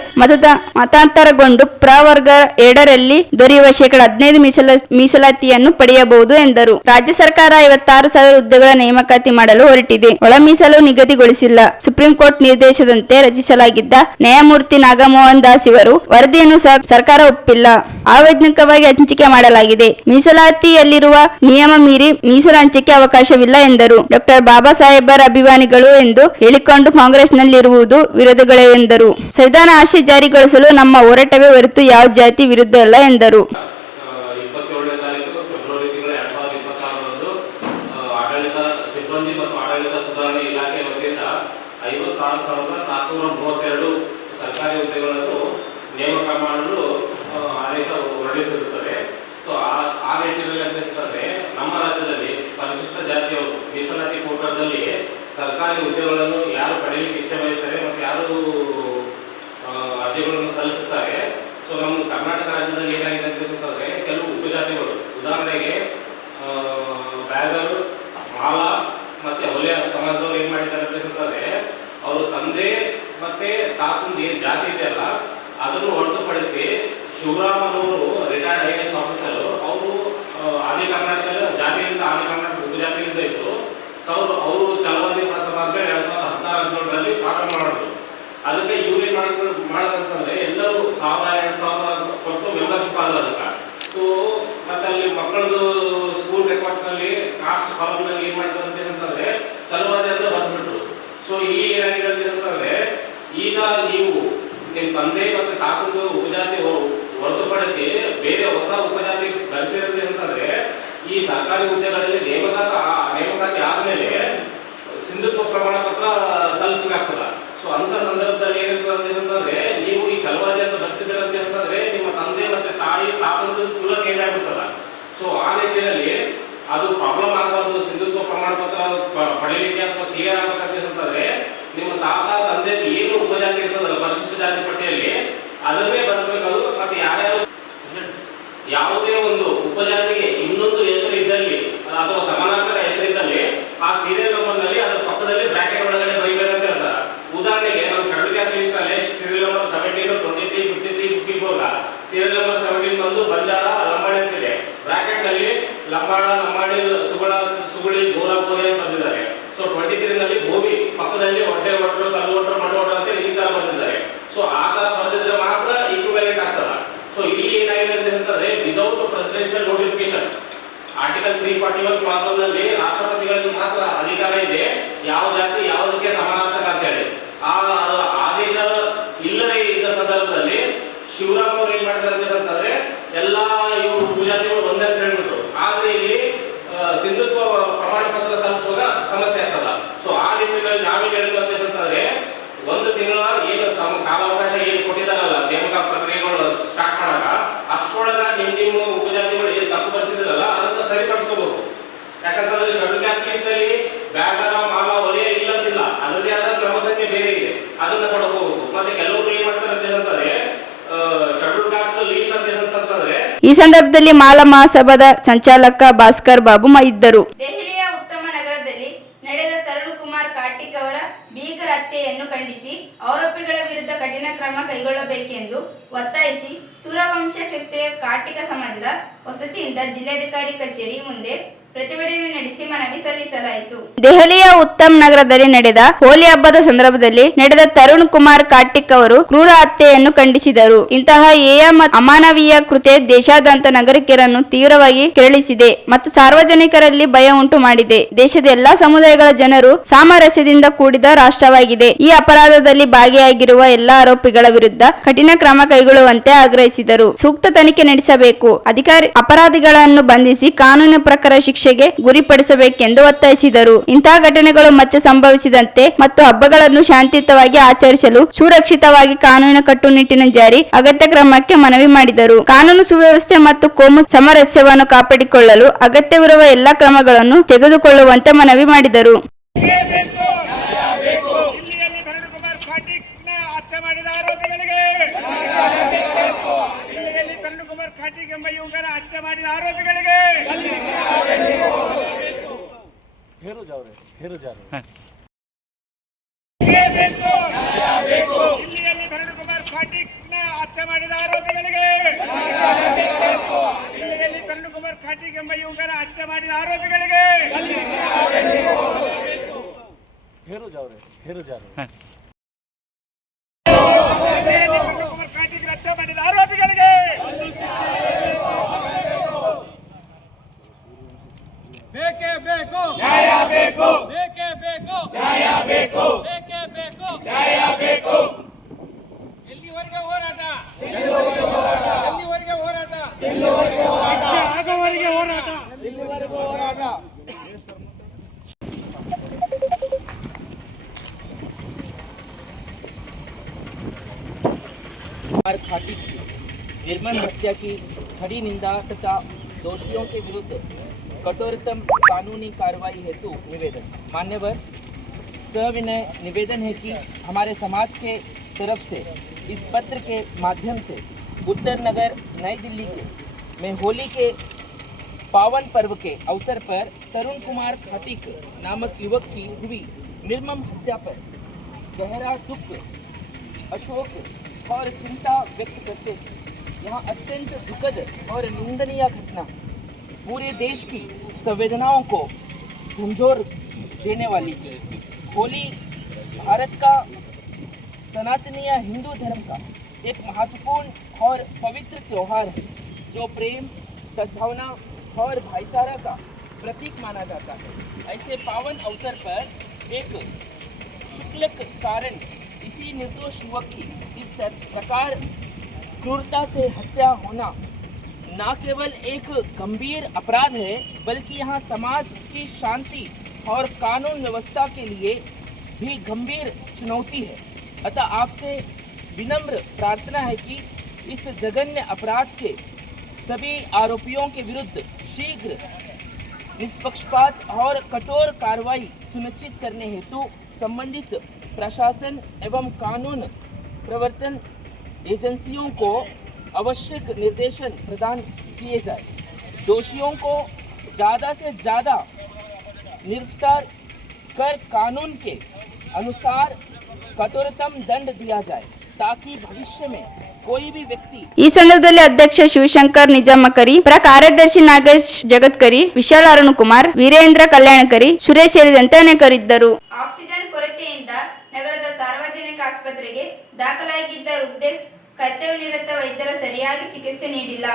ಮತಾಂತರಗೊಂಡು ಪ್ರವರ್ಗ 2ರಲ್ಲಿ ದೊರೆಯುವ 15% ಮೀಸಲಾತಿಯನ್ನು ಪಡೆಯಬಹುದು ಎಂದರು. ರಾಜ್ಯ ಸರ್ಕಾರ 56,000 ಹುದ್ದೆಗಳ ನೇಮಕಾತಿ ಮಾಡಲು ಹೊರಟಿದೆ. ಒಳ ಮೀಸಲು ನಿಗದಿಗೊಳಿಸಿಲ್ಲ. ಸುಪ್ರೀಂ ಕೋರ್ಟ್ ನಿರ್ದೇಶದಂತೆ ರಚಿಸಲಾಗಿದ್ದ ನ್ಯಾಯಮೂರ್ತಿ ನಾಗಮೋಹನ್ ದಾಸ್ ಇವರು ವರದಿಯನ್ನು ಸರ್ಕಾರ ಒಪ್ಪಿಲ್ಲ. ಅವೈಜ್ಞಾನಿಕವಾಗಿ ಹಂಚಿಕೆ ಮಾಡಲಾಗಿದೆ. ಮೀಸಲಾತಿಯಲ್ಲಿರುವ ನಿಯಮ ಮೀರಿ ಮೀಸಲು ಹಂಚಿಕೆ ಅವಕಾಶವಿಲ್ಲ ಎಂದರು. ಡಾಕ್ಟರ್ ಬಾಬಾ ಸಾಹೇಬರ ಅಭಿಮಾನಿಗಳು ಎಂದು ಹೇಳಿಕೊಂಡು ಕಾಂಗ್ರೆಸ್ನಲ್ಲಿರುವುದು ವಿರೋಧಿಗಳೇ ಎಂದರು. ಸಂವಿಧಾನ ಆಶಯ ಜಾರಿಗೊಳಿಸಲು ನಮ್ಮ ಹೋರಾಟವೇ ಹೊರತು ಯಾವ ಜಾತಿ ವಿರುದ್ಧ ಅಲ್ಲ ಎಂದರು. 27ನೇ ತಾರೀಕು ಫೆಬ್ರವರಿ ತಿಂಗಳ 2026ರಂದು ಆಡಳಿತ ಸಿಬ್ಬಂದಿ ಮತ್ತು ಆಡಳಿತ ಸುಧಾರಣೆ ಇಲಾಖೆ ವತಿಯಿಂದ 56,432 ಸರ್ಕಾರಿ ಹುದ್ದೆಗಳನ್ನು ನೇಮಕ ಮಾಡಲು ಆದೇಶ ಹೊರಡಿಸಿರುತ್ತದೆ. ಸೊ ಆ ನಿಟ್ಟಿನಲ್ಲಿ ಅಂತಂದ್ರೆ ನಮ್ಮ ರಾಜ್ಯದಲ್ಲಿ ಪರಿಶಿಷ್ಟ ಜಾತಿಯವರು ಮೀಸಲಾತಿ ಕೋಟಾದಲ್ಲಿ ಸರ್ಕಾರಿ ಹುದ್ದೆಗಳನ್ನು ಯಾರು ಪಡೆಯಲಿಕ್ಕೆ ಇಚ್ಛೆ ವಹಿಸ್ತಾರೆ ಮತ್ತು ಯಾರು ಅರ್ಜಿಗಳನ್ನು ಸಲ್ಲಿಸುತ್ತಾರೆ. ಸೊ ನಮ್ಮ ಕರ್ನಾಟಕ ರಾಜ್ಯದಲ್ಲಿ ಏನಾಗಿದೆ ಅಂತಂದ್ರೆ ಕೆಲವು ಉಪಜಾತಿಗಳು, ಉದಾಹರಣೆಗೆ ಬ್ಯಾಗರು, ಮಾಲ ಮತ್ತೆ ಹೊಲೆಯ ಸಮಾಜದವರು ಏನ್ ಮಾಡಿದ್ದಾರೆ ಅಂತಂದ್ರೆ ಅವರು ತಂದೆ ಮತ್ತೆ ತಾತಂದು ಏನ್ ಜಾತಿ ಇದೆಯಲ್ಲ ಅದನ್ನು ಹೊರತುಪಡಿಸಿ ಶಿವರಾಮನವರು ರಿಟೈರ್ಡ್ IAS ಆಫೀಸರ್, ಅವರು ಆದಿ ಕರ್ನಾಟಕ ಜಾತಿಯಿಂದ ಆದಿ ಕರ್ನಾಟಕ ಉಪಜಾತಿಯಿಂದ ಇತ್ತು. ಸೊ ಅವರು ಛಲವಾದಿ ಪ್ರಸವ ಅಂತ 2016-17ರಲ್ಲಿ ಪ್ರಾರಂಭ ಮಾಡಿದ್ರು. ಅದಕ್ಕೆ ಇವ್ರು ಏನ್ ಮಾಡೋದಂತಂದ್ರೆ ಎಲ್ಲರೂ 1,000-2,000 ಕೊಟ್ಟು ಮೆಂಬರ್ಶಿಪ್ ಆದ ಅದಕ್ಕೆ. ಸೊ ಮತ್ತೆ ಅಲ್ಲಿ ಮಕ್ಕಳದು ಸ್ಕೂಲ್ ರೆಕಾರ್ಡ್ಸ್ ನಲ್ಲಿ ಕಾಸ್ಟ್ ಕಾಲಮ್ ನಲ್ಲಿ ಏನ್ ಮಾಡ್ತಾರೆ ಅಂತಂದ್ರೆ ಛಲವಾದಿ ಅಂತ ಬರ್ಸ್ಬಿಟ್ರು. ಸೊ ಇಲ್ಲಿ ಏನಾಗಿದೆ ಅಂತಂದ್ರೆ ಈಗ ನೀವು ನಿಮ್ ತಂದೆ ಮತ್ತೆ ತಾತಂದು ಉಪಜಾತಿ ಹೊರತುಪಡಿಸಿ ಬೇರೆ ಹೊಸ ಉಪಜಾತಿ ಕಲಿಸಿರುತ್ತೆ ಅಂತಂದ್ರೆ ಈ ಸರ್ಕಾರಿ ಹುದ್ದೆಗಳಲ್ಲಿ ನೇಮಕಾತಿ ಆದ್ಮೇಲೆ ಸಿಂಧುತ್ವ ಪ್ರಮಾಣ ಪತ್ರ ಸಲ್ಲಿಸಬೇಕಾಗ್ತದ. ಸೊ ಅಂತ ಸಂದರ್ಭದಲ್ಲಿ ಏನಿರ್ತದೆ ಅಂತಂದ್ರೆ ನೀವು ಈ ಛಲವಾದಿ ಅಂತ ಬರ್ಸಿದ್ದೀರಂತ ಅಂತಂದ್ರೆ ನಿಮ್ಮ ತಂದೆ ಮತ್ತೆ ತಾಯಿ ತಾತಂದು ಕುಲ ಚೇಂಜ್ ಆಗ್ಬಿಡ್ತದ. ಸೊ ಆ ನಿಟ್ಟಿನಲ್ಲಿ ಅದು ಪ್ರಾಬ್ಲಮ್ ಆಗಬಾರ್ದು. ಸಿಂಧುತ್ವ ಪ್ರಮಾಣ ಪತ್ರ ಪಡೆಯಲಿಕ್ಕೆ ಅಥವಾ ಕ್ಲಿಯರ್ ಆಗ್ಬೇಕಂತಂದ್ರೆ ನಿಮ್ಮ ತಾತ ತಂದೆ ಏನು ಉಪಜಾತಿ ಇರ್ತದಲ್ಲ ಪರಿಶಿಷ್ಟ ಜಾತಿ ಪಟ್ಟಿಯಲ್ಲಿ ಅದನ್ನೇ ಬರ್ಸ್ಬೇಕದು. ಮತ್ತೆ ಯಾರ್ಯಾರು ಯಾವುದೇ ಒಂದು ಉಪಜಾತಿಗೆ ಇನ್ನೊಂದು ಹೆಸರು ಇದ್ದಲ್ಲಿ ಅಥವಾ ಸಮಾನಾಂತರ ಹೆಸರಿದ್ದಲ್ಲಿ ಆ ಸೀರಿಯಲ್ ನಂಬರ್ ನಲ್ಲಿ ಅದರ ಪಕ್ಕದಲ್ಲಿ ಬ್ರಾಕೆಟ್ ಒಳಗಡೆ ಬರೀಬೇಕಂತ ಹೇಳ್ತಾರೆ. ಉದಾಹರಣೆಗೆ ನಾವು ಶೆಡ್ಯೂಲ್ ಕ್ಯಾಸ್ಟ್ ಲಿಸ್ಟ್ ನಲ್ಲಿ ಸೀರಿಯಲ್ ನಂಬರ್ 17, 23, 53, 54 ಸೀರಿಯಲ್ ನಂಬರ್ 17 ಬಂದು ಬಂಜಾರ ಲಂಬಾಣಿ ಅಂತಿದೆ. ಬ್ರಾಕೆಟ್ ನಲ್ಲಿ ಲಂಬಾಣ, ಲಂಬಾಣಿ, ಸುಗುಳಿ, ಗೋರ, ಗೋರೆ ಅಂತ ಬರ್ದಿದ್ದಾರೆ. ಸೊ 23 ನಲ್ಲಿ ಭೋಗಿ ಪಕ್ಕದಲ್ಲಿ ಹೊಟ್ಟೆ ಒಟ್ಟರು, ಕಲ್ಲು ಒಟ್ಟರು, ಮಣ್ಣು ಒಟ್ಟರು ಅಂತ ಈ ತರ ಬರ್ದಿದ್ದಾರೆ. ಸೊ ಆ ತರ ಬರ್ದಿದ್ರೆ ಮಾತ್ರ ಈ ಈ ಸಂದರ್ಭದಲ್ಲಿ ಮಾಲಾ ಮಹಾಸಭಾದ ಸಂಚಾಲಕ ಭಾಸ್ಕರ್ ಬಾಬು ಇದ್ದರು. ದೆಹಲಿಯ ಉತ್ತಮ ನಗರದಲ್ಲಿ ನಡೆದ ತರುಣ್ ಕುಮಾರ್ ಕಾರ್ಟಿಕ್ ಅವರ ಭೀಕರ ಹತ್ಯೆಯನ್ನು ಖಂಡಿಸಿ ಆರೋಪಿಗಳ ವಿರುದ್ಧ ಕಠಿಣ ಕ್ರಮ ಕೈಗೊಳ್ಳಬೇಕೆಂದು ಒತ್ತಾಯಿಸಿ ಸೂರ್ಯವಂಶ ಕ್ಷತ್ರಿಯ ಕಾರ್ಟಿಕ ಸಮಾಜದ ವಸತಿಯಿಂದ ಜಿಲ್ಲಾಧಿಕಾರಿ ಕಚೇರಿ ಮುಂದೆ ಪ್ರತಿಭಟನೆ ನಡೆಸಿ ಮನವಿ ಸಲ್ಲಿಸಲಾಯಿತು. ದೆಹಲಿಯ ಉತ್ತಮ್ ನಗರದಲ್ಲಿ ನಡೆದ ಹೋಲಿ ಹಬ್ಬದ ಸಂದರ್ಭದಲ್ಲಿ ನಡೆದ ತರುಣ್ ಕುಮಾರ್ ಕಾರ್ಟಿಕ್ ಅವರು ಕ್ರೂರ ಹತ್ಯೆಯನ್ನು ಖಂಡಿಸಿದರು. ಇಂತಹ ಹೇಯ ಮತ್ತು ಅಮಾನವೀಯ ಕೃತ್ಯ ದೇಶಾದ್ಯಂತ ನಾಗರಿಕರನ್ನು ತೀವ್ರವಾಗಿ ಕೆರಳಿಸಿದೆ ಮತ್ತು ಸಾರ್ವಜನಿಕರಲ್ಲಿ ಭಯ ಉಂಟು ಮಾಡಿದೆ. ದೇಶದ ಎಲ್ಲಾ ಸಮುದಾಯಗಳ ಜನರು ಸಾಮರಸ್ಯದಿಂದ ಕೂಡಿದ ರಾಷ್ಟ್ರವಾಗಿದೆ. ಈ ಅಪರಾಧದಲ್ಲಿ ಭಾಗಿಯಾಗಿರುವ ಎಲ್ಲಾ ಆರೋಪಿಗಳ ವಿರುದ್ಧ ಕಠಿಣ ಕ್ರಮ ಕೈಗೊಳ್ಳುವಂತೆ ಆಗ್ರಹಿಸಿದರು. ಸೂಕ್ತ ತನಿಖೆ ನಡೆಸಬೇಕು. ಅಪರಾಧಿಗಳನ್ನು ಬಂಧಿಸಿ ಕಾನೂನಿನ ಪ್ರಕಾರ ಶಿಕ್ಷೆಗೆ ಗುರಿಪಡಿಸಬೇಕೆಂದು ಒತ್ತಾಯಿಸಿದರು. ಇಂತಹ ಘಟನೆಗಳು ಮತ್ತೆ ಸಂಭವಿಸಿದಂತೆ ಮತ್ತು ಹಬ್ಬಗಳನ್ನು ಶಾಂತಿಯುತವಾಗಿ ಆಚರಿಸಲು ಸುರಕ್ಷಿತವಾಗಿ ಕಾನೂನಿನ ಕಟ್ಟುನಿಟ್ಟಿನ ಜಾರಿ ಅಗತ್ಯ ಕ್ರಮಕ್ಕೆ ಮನವಿ ಮಾಡಿದರು. ಕಾನೂನು ಸುವ್ಯವಸ್ಥೆ ಮತ್ತು ಕೋಮು ಸಾಮರಸ್ಯವನ್ನು ಕಾಪಾಡಿಕೊಳ್ಳಲು ಅಗತ್ಯವಿರುವ ಎಲ್ಲಾ ಕ್ರಮಗಳನ್ನು ತೆಗೆದುಕೊಳ್ಳುವಂತೆ ಮನವಿ ಮಾಡಿದರು. खाटी की निर्मम हत्या की खड़ी निंदा तथा दोषियों के विरुद्ध कठोरतम कानूनी कार्रवाई हेतु निवेदन। मान्यवर, सविनय निवेदन है कि हमारे समाज के तरफ से इस पत्र के माध्यम से उत्तर नगर नई दिल्ली में होली के पावन पर्व के अवसर पर तरुण कुमार खाटिक नामक युवक की हुई निर्मम हत्या पर गहरा दुख, अशोक और चिंता व्यक्त करते हैं। यहाँ अत्यंत दुखद और निंदनीय घटना पूरे देश की संवेदनाओं को झंझोर देने वाली है। होली भारत का सनातनीय हिंदू धर्म का एक महत्वपूर्ण और पवित्र त्यौहार है जो प्रेम, सद्भावना और भाईचारा का प्रतीक माना जाता है। ऐसे पावन अवसर पर एक शुक्लक कारण इसी निर्दोष युवक की इस प्रकार क्रूरता से हत्या होना न केवल एक गंभीर अपराध है बल्कि यहाँ समाज की शांति और कानून व्यवस्था के लिए भी गंभीर चुनौती है। अतः आपसे विनम्र प्रार्थना है कि इस जघन्य अपराध के सभी आरोपियों के विरुद्ध शीघ्र निष्पक्षपात और कठोर कार्रवाई सुनिश्चित करने हेतु संबंधित प्रशासन एवं कानून प्रवर्तन एजेंसियों को आवश्यक निर्देशन प्रदान किए जाए। दोषियों को ज़्यादा से ज़्यादा गिरफ्तार कर कानून के अनुसार कठोरतम दंड दिया जाए ताकि भविष्य में कोई भी व्यक्ति। ಈ ಸಂದರ್ಭದಲ್ಲಿ ಅಧ್ಯಕ್ಷ ಶಿವಶಂಕರ್ ನಿಜಾಮಕರಿ, ಪರ ಕಾರ್ಯದರ್ಶಿ ನಾಗೇಶ್ ಜಗತ್ಕರಿ, ವಿಶಾಲ್ ಅರುಣಕುಮಾರ್, ವೀರೇಂದ್ರ ಕಲ್ಯಾಣಕರಿ, ಸುರೇಶ್ ಸೇರಿದಂತೆ ಅನೇಕರಿದ್ದರು. ಆಕ್ಸಿಜನ್ ಕೊರತೆಯಿಂದ ನಗರದ ಸಾರ್ವಜನಿಕ ಆಸ್ಪತ್ರೆಗೆ ದಾಖಲಾಗಿದ್ದ ವೃದ್ಧೆ ಕರ್ತವ್ಯನಿರತ ವೈದ್ಯರ ಸರಿಯಾಗಿ ಚಿಕಿತ್ಸೆ ನೀಡಿಲ್ಲ.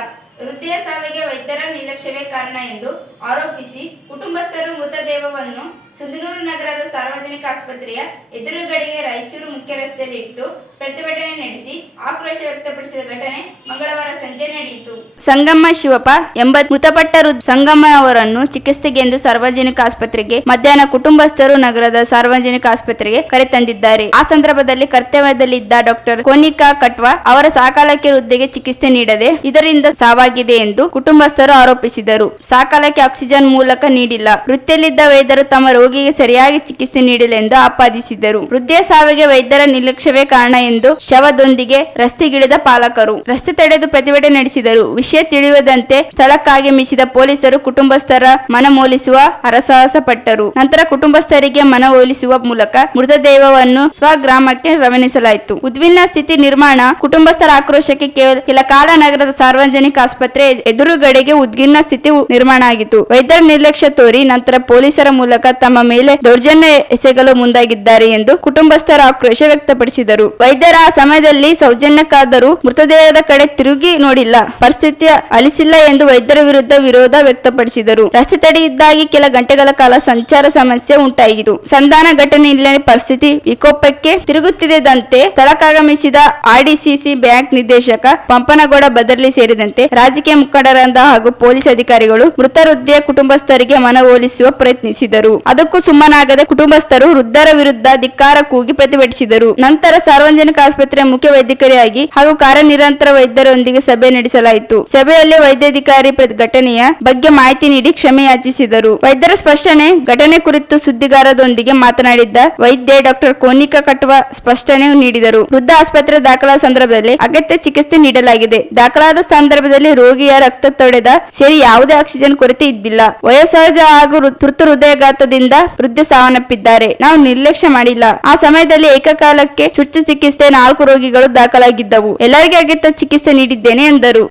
ವೃದ್ಧೆಯ ಸಾವಿಗೆ ವೈದ್ಯರ ನಿರ್ಲಕ್ಷ್ಯವೇ ಕಾರಣ ಎಂದು ಆರೋಪಿಸಿ ಕುಟುಂಬಸ್ಥರು ಮೃತದೇಹವನ್ನು ಸುಂದನೂರು ನಗರದ ಸಾರ್ವಜನಿಕ ಆಸ್ಪತ್ರೆಯ ಎದುರುಗಡೆಗೆ ರಾಯಚೂರು ಮುಖ್ಯ ರಸ್ತೆಯಲ್ಲಿ ಇಟ್ಟು ಪ್ರತಿಭಟನೆ ನಡೆಸಿ ಆಕ್ರೋಶ ವ್ಯಕ್ತಪಡಿಸಿದ ಘಟನೆ ಮಂಗಳವಾರ ಸಂಜೆ ನಡೆಯಿತು. ಸಂಗಮ್ಮ ಶಿವಪ್ಪ ಎಂಬ ಮೃತಪಟ್ಟ ಸಂಗಮ್ಮ ಅವರನ್ನು ಚಿಕಿತ್ಸೆಗೆಂದು ಸಾರ್ವಜನಿಕ ಆಸ್ಪತ್ರೆಗೆ ಮಧ್ಯಾಹ್ನ ಕುಟುಂಬಸ್ಥರು ನಗರದ ಸಾರ್ವಜನಿಕ ಆಸ್ಪತ್ರೆಗೆ ಕರೆತಂದಿದ್ದಾರೆ. ಆ ಸಂದರ್ಭದಲ್ಲಿ ಕರ್ತವ್ಯದಲ್ಲಿದ್ದ ಡಾಕ್ಟರ್ ಕೋನಿಕಾ ಕಟ್ವಾ ಅವರ ಸಾಕಾಲಕ್ಕೆ ವೃದ್ಧೆಗೆ ಚಿಕಿತ್ಸೆ ನೀಡದೆ ಇದರಿಂದ ಸಾವಾಗಿದೆ ಎಂದು ಕುಟುಂಬಸ್ಥರು ಆರೋಪಿಸಿದರು. ಸಾಕಾಲಕ್ಕೆ ಆಕ್ಸಿಜನ್ ಮೂಲಕ ನೀಡಿಲ್ಲ. ವೃತ್ತಿಯಲ್ಲಿದ್ದ ವೈದ್ಯರು ತಮ್ಮ ರೋಗಿಗೆ ಸರಿಯಾಗಿ ಚಿಕಿತ್ಸೆ ನೀಡಿಲ್ಲ ಎಂದು ಆಪಾದಿಸಿದರು. ವೃದ್ಧೆಯ ಸಾವಿಗೆ ವೈದ್ಯರ ನಿರ್ಲಕ್ಷ್ಯವೇ ಕಾರಣ ಎಂದು ಶವದೊಂದಿಗೆ ರಸ್ತೆಗಿಳಿದ ಪಾಲಕರು ರಸ್ತೆ ತಡೆದು ಪ್ರತಿಭಟನೆ ನಡೆಸಿದರು. ವಿಷಯ ತಿಳಿಯುವುದಂತೆ ಸ್ಥಳಕ್ಕಾಗಮಿಸಿದ ಪೊಲೀಸರು ಕುಟುಂಬಸ್ಥರ ಮನವೊಲಿಸುವ ಹರಸಾಹಸ ಪಟ್ಟರು. ನಂತರ ಕುಟುಂಬಸ್ಥರಿಗೆ ಮನವೊಲಿಸುವ ಮೂಲಕ ಮೃತದೇಹವನ್ನು ಸ್ವಗ್ರಾಮಕ್ಕೆ ರವಾನಿಸಲಾಯಿತು. ಉದ್ವಿಗ್ನ ಸ್ಥಿತಿ ನಿರ್ಮಾಣ ಕುಟುಂಬಸ್ಥರ ಆಕ್ರೋಶಕ್ಕೆ ಕೆಲ ಕಾಲ ನಗರದ ಸಾರ್ವಜನಿಕ ಆಸ್ಪತ್ರೆ ಎದುರುಗಡೆಗೆ ಉದ್ವಿಗ್ನ ಸ್ಥಿತಿ ನಿರ್ಮಾಣ ಆಗಿತ್ತು. ವೈದ್ಯರ ನಿರ್ಲಕ್ಷ್ಯ ತೋರಿ ನಂತರ ಪೊಲೀಸರ ಮೂಲಕ ತಮ್ಮ ಮೇಲೆ ದೌರ್ಜನ್ಯ ಎಸಗಲು ಮುಂದಾಗಿದ್ದಾರೆ ಎಂದು ಕುಟುಂಬಸ್ಥರ ಆಕ್ರೋಶ ವ್ಯಕ್ತಪಡಿಸಿದರು. ವೈದ್ಯರ ಆ ಸಮಯದಲ್ಲಿ ಸೌಜನ್ಯಕ್ಕಾದರೂ ಮೃತದೇಹದ ಕಡೆ ತಿರುಗಿ ನೋಡಿಲ್ಲ, ಪರಿಸ್ಥಿತಿ ಅಲಿಸಿಲ್ಲ ಎಂದು ವೈದ್ಯರ ವಿರುದ್ಧ ವಿರೋಧ ವ್ಯಕ್ತಪಡಿಸಿದರು. ರಸ್ತೆ ತಡೆಯಿದ್ದಾಗಿ ಕೆಲ ಗಂಟೆಗಳ ಕಾಲ ಸಂಚಾರ ಸಮಸ್ಯೆ ಉಂಟಾಗಿತ್ತು. ಸಂಧಾನ ಘಟನೆಯಲ್ಲಿ ಪರಿಸ್ಥಿತಿ ವಿಕೋಪಕ್ಕೆ ತಿರುಗುತ್ತಿದ್ದಂತೆ ಸ್ಥಳಕ್ಕಾಗಮಿಸಿದ ಆರ್ಡಿಸಿಸಿ ಬ್ಯಾಂಕ್ ನಿರ್ದೇಶಕ ಪಂಪನಗೌಡ ಬದರ್ಲಿ ಸೇರಿದಂತೆ ರಾಜಕೀಯ ಮುಖಂಡರಾದ ಹಾಗೂ ಪೊಲೀಸ್ ಅಧಿಕಾರಿಗಳು ಮೃತ ವೃದ್ಧೆಯ ಕುಟುಂಬಸ್ಥರಿಗೆ ಮನವೊಲಿಸುವ ಪ್ರಯತ್ನಿಸಿದರು. ಅದಕ್ಕೂ ಸುಮ್ಮನಾಗದ ಕುಟುಂಬಸ್ಥರು ವೃದ್ಧರ ವಿರುದ್ಧ ಧಿಕ್ಕಾರ ಕೂಗಿ ಪ್ರತಿಭಟಿಸಿದರು. ನಂತರ ಸಾರ್ವಜನಿಕ ಆಸ್ಪತ್ರೆಯ ಮುಖ್ಯ ವೈದ್ಯಾಧಿಕಾರಿ ಹಾಗೂ ಕಾರ್ಯನಿರಂತರ ವೈದ್ಯರೊಂದಿಗೆ ಸಭೆ ನಡೆಸಲಾಯಿತು. ಸಭೆಯಲ್ಲಿ ವೈದ್ಯಾಧಿಕಾರಿ ಘಟನೆಯ ಬಗ್ಗೆ ಮಾಹಿತಿ ನೀಡಿ ಕ್ಷಮೆ ಯಾಚಿಸಿದರು. ವೈದ್ಯರ ಸ್ಪಷ್ಟನೆ ಘಟನೆ ಕುರಿತು ಸುದ್ದಿಗಾರರೊಂದಿಗೆ ಮಾತನಾಡಿದ್ದ ವೈದ್ಯೆ ಡಾಕ್ಟರ್ ಕೋನಿಕಾ ಕಟ್ವ ಸ್ಪಷ್ಟನೆ ನೀಡಿದರು. ವೃದ್ಧ ಆಸ್ಪತ್ರೆ ದಾಖಲಾದ ಸಂದರ್ಭದಲ್ಲಿ ಅಗತ್ಯ ಚಿಕಿತ್ಸೆ ನೀಡಲಾಗಿದೆ. ದಾಖಲಾದ ಸಂದರ್ಭದಲ್ಲಿ ರೋಗಿಯ ರಕ್ತ ತೊಡೆದ ಸೇರಿ ಯಾವುದೇ ಆಕ್ಸಿಜನ್ ಕೊರತೆ ಇದ್ದಿಲ್ಲ. ವಯೋಸಹಜ ಹಾಗೂ ತುರ್ತು ಹೃದಯಾಘಾತದಿಂದ ವೃದ್ಧೆ ಸಾವನ್ನಪ್ಪಿದ್ದಾರೆ. ನಾವು ನಿರ್ಲಕ್ಷ್ಯ ಮಾಡಿಲ್ಲ. ಆ ಸಮಯದಲ್ಲಿ ಏಕಕಾಲಕ್ಕೆ ಚುಚ್ಚು ಚಿಕಿತ್ಸೆ 4 ರೋಗಿಗಳು ದಾಖಲಾಗಿದ್ದವು. ಎಲ್ಲರಿಗೆ ಅಗತ್ಯ ಚಿಕಿತ್ಸೆ ನೀಡಿದ್ದೇನೆ ಎಂದರು.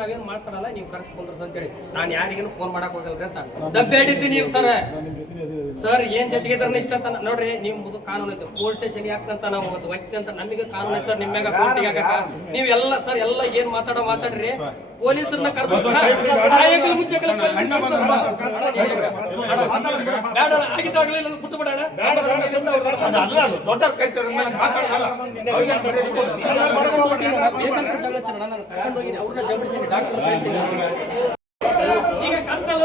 ನಾವೇನ್ ಮಾತಾಡಲ್ಲ, ನೀವು ಕರ್ಸ್ಕೊಂಡ್ರ ಅಂತೇಳಿ ನಾನು ಯಾರಿಗೇನು ಫೋನ್ ಮಾಡಕ್ ಹೋಗಲ್ರಿ ಅಂತ ದಬ್ಬೇಡಿದ್ದಿ ನೀವು ಸರ್ ಏನ್ ಜೊತೆಗೆ ಇಷ್ಟ ಅಂತ ನೋಡ್ರಿ. ನಿಮ್ದು ಕಾನೂನು ಐತೆ, ಪೊಲೀಸ್ ಸ್ಟೇಷನ್ ಯಾಕಂತ ನಾವು ಒಂದು ವ್ಯಕ್ತಿ ಅಂತ ನಮಗೆ ಕಾನೂನು ಐತೆ ಸರ್. ನಿಮ್ಯಾಗ ಕೋರ್ಟಿಗೆ ಹಾಕಕ ನೀವ್ ಎಲ್ಲ ಸರ್ ಎಲ್ಲ ಏನ್ ಮಾತಾಡ್ರಿ ಪೊಲೀಸರನ್ನ ಕರ್ಸ್ಕೊಂಡ್ರ ಮುಂಚೆಲ್ಲ ಆಗಿದ್ದಾಗಲೇ ಬಿಟ್ಟು ಬಿಡೋಣ. ನಾನು ಕರ್ಕೊಂಡೋಗಿ ಅವ್ರನ್ನ ಜಬಡಿಸಿ ಡಾಕ್ಟರ್ ಕಳಿಸಿನಿ. ಈಗ ಕರ್ಸಲ್ಲ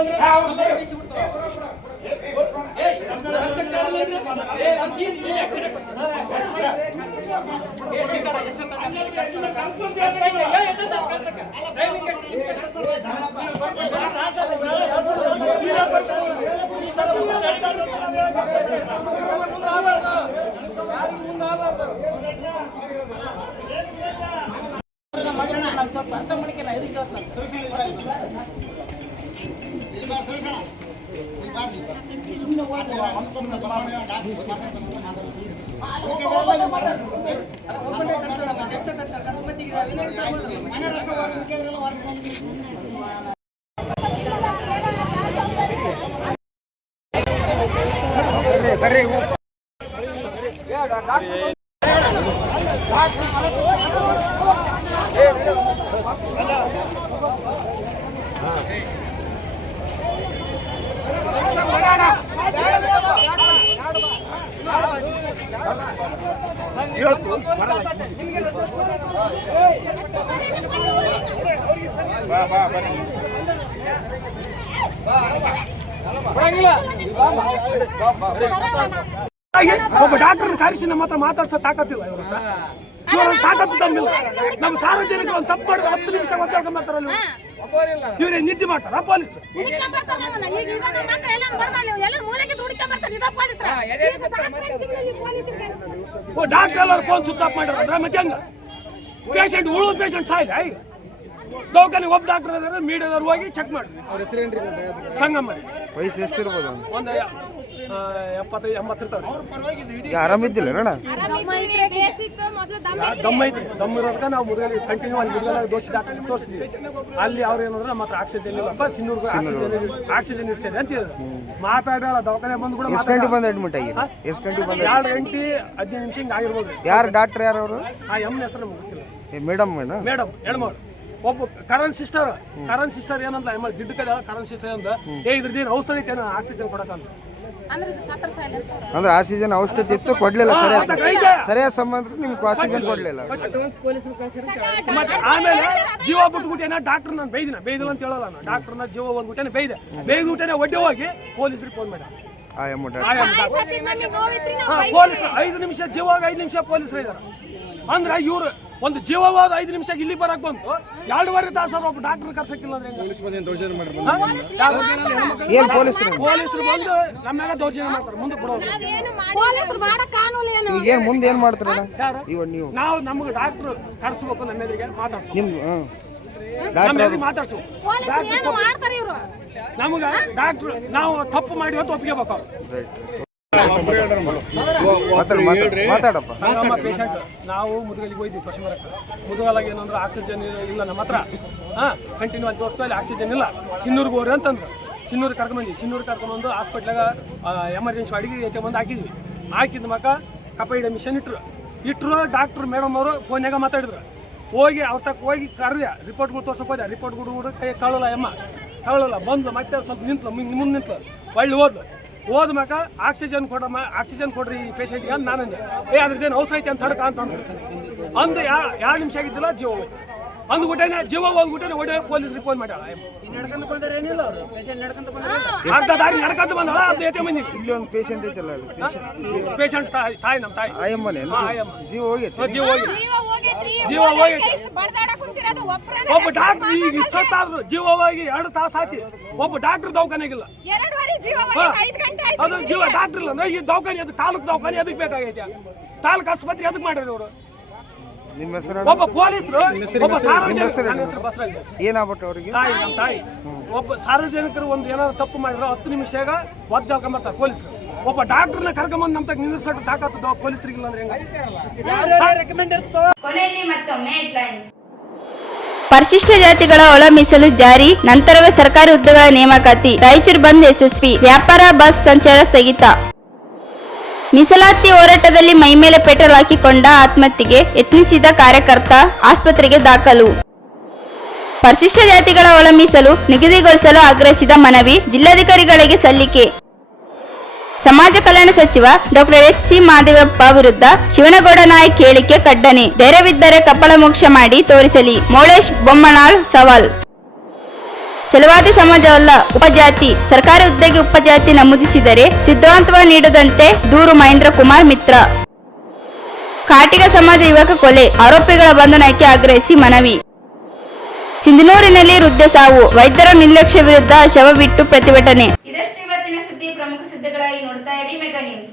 ಒಬ್ಬ ಡಾಕ್ಟರ್ ಕರೆಸಿ ನಮ್ಮ ಹತ್ರ ಮಾತಾಡ್ಸೋ ತಾಕತ್ತಿಲ್ಲ. ಇವ್ರ ತಾಕತ್ತು ತಮ್ಮಿಲ್ಲ. ನಮ್ಮ ಸಾರ್ವಜನಿಕರು ಒಂದು ತಪ್ಪು ಮಾಡಿದ್ರೆ 10 ನಿಮಿಷ ಒತ್ತಾಡ್ಕೊಂಡ್ ಬರ್ತಾರಲ್ಲ ಇವ್ರೇ ನಿದ್ದೆ ಮಾಡ್ತಾರ ಪೊಲೀಸರು. ಡಾಕ್ಟರ್ ಎಲ್ಲರೂ ಫೋನ್ ಸ್ವಿಚ್ ಆಫ್ ಮಾಡಿದ್ರೆ ಮತ್ತೆ ಹೆಂಗ ಪೇಷಂಟ್ ಉಳಿದ ಪೇಷಂಟ್ ಸಾಯಿಲ್ಲ. ಈಗ ದವಾಖಾನೆ ಒಬ್ಬ ಡಾಕ್ಟರ್ ಅದಾರ, ಮೀಡಿಯಾದವ್ರು ಹೋಗಿ ಚೆಕ್ ಮಾಡ್ರಿ. ಸಂಗಮ ವಯಸ್ಸು ಎಷ್ಟಿರ್ಬೋದು? ಒಂದು 70-80 ಇರ್ತಾವ್ರಿ. ಆರಾಮಿದ್ದಿಲ್ಲ ದಮ್ಮ ಐತ್ರಿ. ದಮ್ಮ ಇರೋದಕ್ಕೆ ನಾವು ಮೊದಲು ಕಂಟಿನ್ಯೂ ಅಲ್ಲಿ ಮುದ್ಗಲಾಗ ಡಾಕ್ಟರ್ ತೋರಿಸಿದ್ವಿ. ಅಲ್ಲಿ ಅವ್ರು ಏನಂದ್ರೆ ಮಾತ್ರ ಆಕ್ಸಿಜನ್ ಇಲ್ಲಪ್ಪ, ಸಿನ್ನೂರು ಆಕ್ಸಿಜನ್ ಇರ್ಸೇನೆ ಅಂತ ಹೇಳಿದ್ರು. ಮಾತಾಡಲ್ಲ ದವಾಖಾನೆ ಬಂದು ಕೂಡ 2 ಗಂಟೆ ಅಡ್ಮಿಟ್ ಆಗಿ 2 ಗಂಟೆ 2 ಗಂಟೆ 15 ನಿಮಿಷ ಹಿಂಗೆ ಆಗಿರ್ಬೋದು. ಯಾರು ಡಾಕ್ಟರ್ ಯಾರು ಅವರು? ಆ ಎಮ್ಮನ ಹೆಸರು ನಮ್ಗೆ ಗೊತ್ತಿಲ್ಲ. ಮೇಡಮ್ ಹೆಣ್ಮಾಡು ಒಬ್ಬ ಕರಣ್ ಸಿಸ್ಟರ್ ಏನಂತ ಎಮ್ಮ ಗಿಡ್ಡ ಕಡೆ ಕರಣ್ ಸಿಸ್ಟರ್ ಏನಂದ ಇದ್ರದ್ದೇನು ಔಷಧಿ ಐತೇನ ಆಕ್ಸಿಜನ್ ಕೊಡಕಂತ. ಅಂದ್ರೆ ಆಕ್ಸಿಜನ್ ಔಷಧಿ ಇತ್ತು, ಕೊಡ್ಲಿಲ್ಲ. ಸರಿಯಾದ ಸಂಬಂಧ ನಿಮ್ಗೆ ಆಕ್ಸಿಜನ್ ಕೊಡ್ಲಿಲ್ಲ. ಮತ್ತೆ ಆಮೇಲೆ ಜೀವ ಬಿಟ್ಬಿಟ್ಟೇನ ಡಾಕ್ಟರ್ ನಾನು ಬೈದಿಲ್ಲ ಅಂತ ಹೇಳಲ್ಲ. ನಾನು ಡಾಕ್ಟರ್ನ ಜೀವ ಹೋಗ್ಬಿಟ್ಟೇನೆ ಬೈದ್ಬಿಟ್ಟೇನೆ ಒಡ್ಡೆ ಹೋಗಿ ಪೊಲೀಸರಿಗೆ ಫೋನ್ ಮಾಡಿ ಪೊಲೀಸ್ 5 ನಿಮಿಷ ಜೀವ 5 ನಿಮಿಷ ಪೊಲೀಸರು ಇದಾರೆ ಅಂದ್ರೆ ಇವ್ರು ಒಂದು ಜೀವವಾದ 5 ನಿಮಿಷ ಇಲ್ಲಿ ಬರಕ್ ಬಂತು 2.5 ತಾಸು ಒಬ್ಬ ಡಾಕ್ಟರ್ ಕರ್ಸಕ್ಕಿಲ್ಲ ಅಂದ್ರೆ ಪೊಲೀಸರು ಬಂದು ನಮ್ಮ ಮೇಲೆ ದೌರ್ಜನ್ಯ ಮಾಡ್ತಾರೆ. ಮುಂದೆ ಕೊಡೋದು ಮುಂದೆ ಏನ್ ಮಾಡ್ತಾರೆ? ನಾವು ನಮ್ಗೆ ಡಾಕ್ಟರ್ ಕರ್ಸ್ಬೇಕು, ನಮ್ಮ ಎದುರಿಗೆ ಮಾತಾಡ್ಸ್ಬೇಕು, ನಮ್ಮ ಎದುರಿಗೆ ಮಾತಾಡ್ಸ್ಬೇಕು. ನಮ್ಗೆ ಡಾಕ್ಟರ್ ನಾವು ತಪ್ಪು ಮಾಡಿ ಅಂತ ಒಪ್ಪಿಗೆಬೇಕು. ಸಂಗಮ ಪೇಷಂಟ್ ನಾವು ಮುದುಗಲಿಗೆ ಹೋಯ್ತೀವಿ ತೋರ್ಸ್ಮರಕ್ಕೆ. ಮುದುಗಲಾಗ ಏನಂದ್ರೆ ಆಕ್ಸಿಜನ್ ಇಲ್ಲ ನಮ್ಮ ಹತ್ರ, ಕಂಟಿನ್ಯೂ ಆಗಿ ತೋರಿಸ್ತಾ ಇಲ್ಲ, ಆಕ್ಸಿಜನ್ ಇಲ್ಲ, ಸಿನ್ನೂರಿಗೆ ಹೋಗ್ರಿ ಅಂತಂದ್ರು. ಸಿನ್ನೂರಿಗೆ ಕರ್ಕೊಂಡ್ಬಂದ್ವಿ. ಸಿನ್ನೂರಿಗೆ ಕರ್ಕೊಂಡ್ಬಂದು ಹಾಸ್ಪಿಟ್ಲಾಗ ಎಮರ್ಜೆನ್ಸಿ ಅಡಿಗೆ ಬಂದು ಹಾಕಿದ್ವಿ. ಹಾಕಿದ ಮಕ್ಕ ಕಪೈಡ ಮಿಷನ್ ಇಟ್ಟರು ಡಾಕ್ಟ್ರು ಮೇಡಮ್ ಅವರು ಫೋನ್ಯಾಗ ಮಾತಾಡಿದ್ರು. ಹೋಗಿ ಅವ್ರ ತಕ್ಕ ಹೋಗಿ ಕರೆದೆ, ರಿಪೋರ್ಟ್ಗಳು ತೋರ್ಸಕ್ಕೆ ಹೋದೆ. ರಿಪೋರ್ಟ್ ಗುಡು ಕೈ ಕಳಲ್ಲ ಕಳಲ್ಲ ಬಂದ್ಲು, ಮತ್ತೆ ಸ್ವಲ್ಪ ನಿಂತ್ಲು, ಮುಂದೆ ನಿಂತ್ಲು, ಒಳ್ಳೆ ಹೋದ ಮ್ಯಾಕ ಆಕ್ಸಿಜನ್ ಕೊಡ್ರಿ ಈ ಪೇಷಂಟ್ಗೆ ಅಂತ ನಾನಂದೆ. ಅದ್ರದ್ದೇನು ಅವಸರ ಐತೆ ಅಂತ ತಡ್ಕ ಅಂತಂದ್ರು. ಅಂದು 2 ನಿಮಿಷ ಆಗಿದ್ದಿಲ್ಲ, ಜೀವ ಹೋಯ್ತು. ಅಂದ್ಬಿಟ್ಟೇನೆ ಜೀವ ಹೋಗ್ಬಿಟ್ಟೇನೆ ಒಡೆ ಪೊಲೀಸ್ ರಿಪೋರ್ಟ್ ಮಾಡ್ಯಾಳ. ಅರ್ಧ ದಾರಿ ನಡ್ಕೊಂತ ಬಂದಾಳ, ಅರ್ಧ ಎತ್ತೆ ಬಂದಿನಿ. ಇಲ್ಲಿ ಒಂದು ಪೇಷಂಟ್ ಐತಲ್ಲ, ಪೇಷಂಟ್ ತಾಯಿ ನಮ್ಮ ತಾಯಿ ಜೀವ ಹೋಗೈತೆ. ಒಬ್ಬ ಡಾಕ್ಟರ್ ಈಗ ಇಷ್ಟೊತ್ತಾದ್ರು ಜೀವ ಹೋಗಿ 2 ತಾಸು ಹಾಕಿ ಒಬ್ಬ ಡಾಕ್ಟರ್ ದವಾಖಾನೆಗಿಲ್ಲ. ಅದು ಜೀವ ಡಾಕ್ಟರ್ ಇಲ್ಲ ಅಂದ್ರೆ ಈ ದವಾಖಾನೆ ಅದು ತಾಲೂಕು ದವಾಖಾನೆ ಅದಕ್ಕೆ ಬೇಕಾಗೈತೆ. ತಾಲೂಕು ಆಸ್ಪತ್ರೆ ಅದಕ್ಕೆ ಮಾಡ್ಯಾರ ಅವರು. ನಿಮ್ಮ ಹೆಸರು? ಒಬ್ಬ ಪೊಲೀಸರು, ಒಬ್ಬ ಸಾರ್ವಜನಿಕರು, ಏನಾಗ್ಬಿಟ್ಟು ಅವ್ರಿಗೆ? ನಮ್ಮ ತಾಯಿ ಒಬ್ಬ ಸಾರ್ವಜನಿಕರು ಒಂದು ಏನಾದ್ರು ತಪ್ಪು ಮಾಡಿದ್ರೆ 10 ನಿಮಿಷಾಗ ಒದ್ದಾಡ್ಕೊಂಬರ್ತಾರೆ ಪೊಲೀಸರು. ಒಬ್ಬ ಡಾಕ್ಟರ್ನ ಕರ್ಕೊಂಬಂದು ನಮ್ಮ ತಗ ನಿಂದಿರ್ಸೋದು ತಾಕತ್ತು ಪೊಲೀಸರಿಗಿಲ್ಲ ಅಂದ್ರೆ ಹೆಂಗ? ಕೊನೆಯಲ್ಲಿ ಮತ್ತೊಮ್ಮೆ ಹೆಡ್ಲೈನ್ಸ್. ಪರಿಶಿಷ್ಟ ಜಾತಿಗಳ ಒಳ ಮೀಸಲು ಜಾರಿ, ನಂತರವೇ ಸರ್ಕಾರಿ ಹುದ್ದೆಗಳ ನೇಮಕಾತಿ. ರಾಯಚೂರು ಬಂದ್ ಯಶಸ್ವಿ, ವ್ಯಾಪಾರ ಬಸ್ ಸಂಚಾರ ಸ್ಥಗಿತ. ಮೀಸಲಾತಿ ಹೋರಾಟದಲ್ಲಿ ಮೈಮೇಲೆ ಪೆಟ್ರೋಲ್ ಹಾಕಿಕೊಂಡ ಆತ್ಮಹತ್ಯೆಗೆ ಯತ್ನಿಸಿದ ಕಾರ್ಯಕರ್ತ ಆಸ್ಪತ್ರೆಗೆ ದಾಖಲು. ಪರಿಶಿಷ್ಟ ಜಾತಿಗಳ ಒಳ ಮೀಸಲು ನಿಗದಿಗೊಳಿಸಲು ಆಗ್ರಹಿಸಿದ ಮನವಿ ಜಿಲ್ಲಾಧಿಕಾರಿಗಳಿಗೆ ಸಲ್ಲಿಕೆ. ಸಮಾಜ ಕಲ್ಯಾಣ ಸಚಿವ ಡಾಕ್ಟರ್ ಎಚ್ ಸಿ ಮಾದೇವಪ್ಪ ವಿರುದ್ಧ ಶಿವನಗೌಡ ನಾಯಕ್ ಹೇಳಿಕೆ ಖಂಡನೆ. ಧೈರ್ಯವಿದ್ದರೆ ಕಪ್ಪಳ ಮೋಕ್ಷ ಮಾಡಿ ತೋರಿಸಲಿ, ಮೌಳೇಶ್ ಬೊಮ್ಮನಾಳ್ ಸವಾಲ್. ಛಲವಾದಿ ಸಮಾಜವಲ್ಲ ಉಪಜಾತಿ, ಸರ್ಕಾರಿ ಹುದ್ದೆಗೆ ಉಪಜಾತಿ ನಮೂದಿಸಿದರೆ ಸಿದ್ಧಾಂತವ ನೀಡದಂತೆ ದೂರು ಮಹೇಂದ್ರ ಕುಮಾರ್ ಮಿತ್ರ. ಕಾಟಿಗ ಸಮಾಜ ಯುವಕ ಕೊಲೆ, ಆರೋಪಿಗಳ ಬಂಧನಕ್ಕೆ ಆಗ್ರಹಿಸಿ ಮನವಿ. ಸಿಂಧನೂರಿನಲ್ಲಿ ವೃದ್ಧ ಸಾವು, ವೈದ್ಯರ ನಿರ್ಲಕ್ಷ್ಯ ವಿರುದ್ಧ ಶವ ಬಿಟ್ಟು ಪ್ರತಿಭಟನೆ. ಇದಷ್ಟು ಇವತ್ತಿನ ಸುದ್ದಿ. ಪ್ರಮುಖ ಸುದ್ದಿಗಳಾಗಿ ನೋಡ್ತಾ ಇರಿ ಮೆಗಾ ನ್ಯೂಸ್.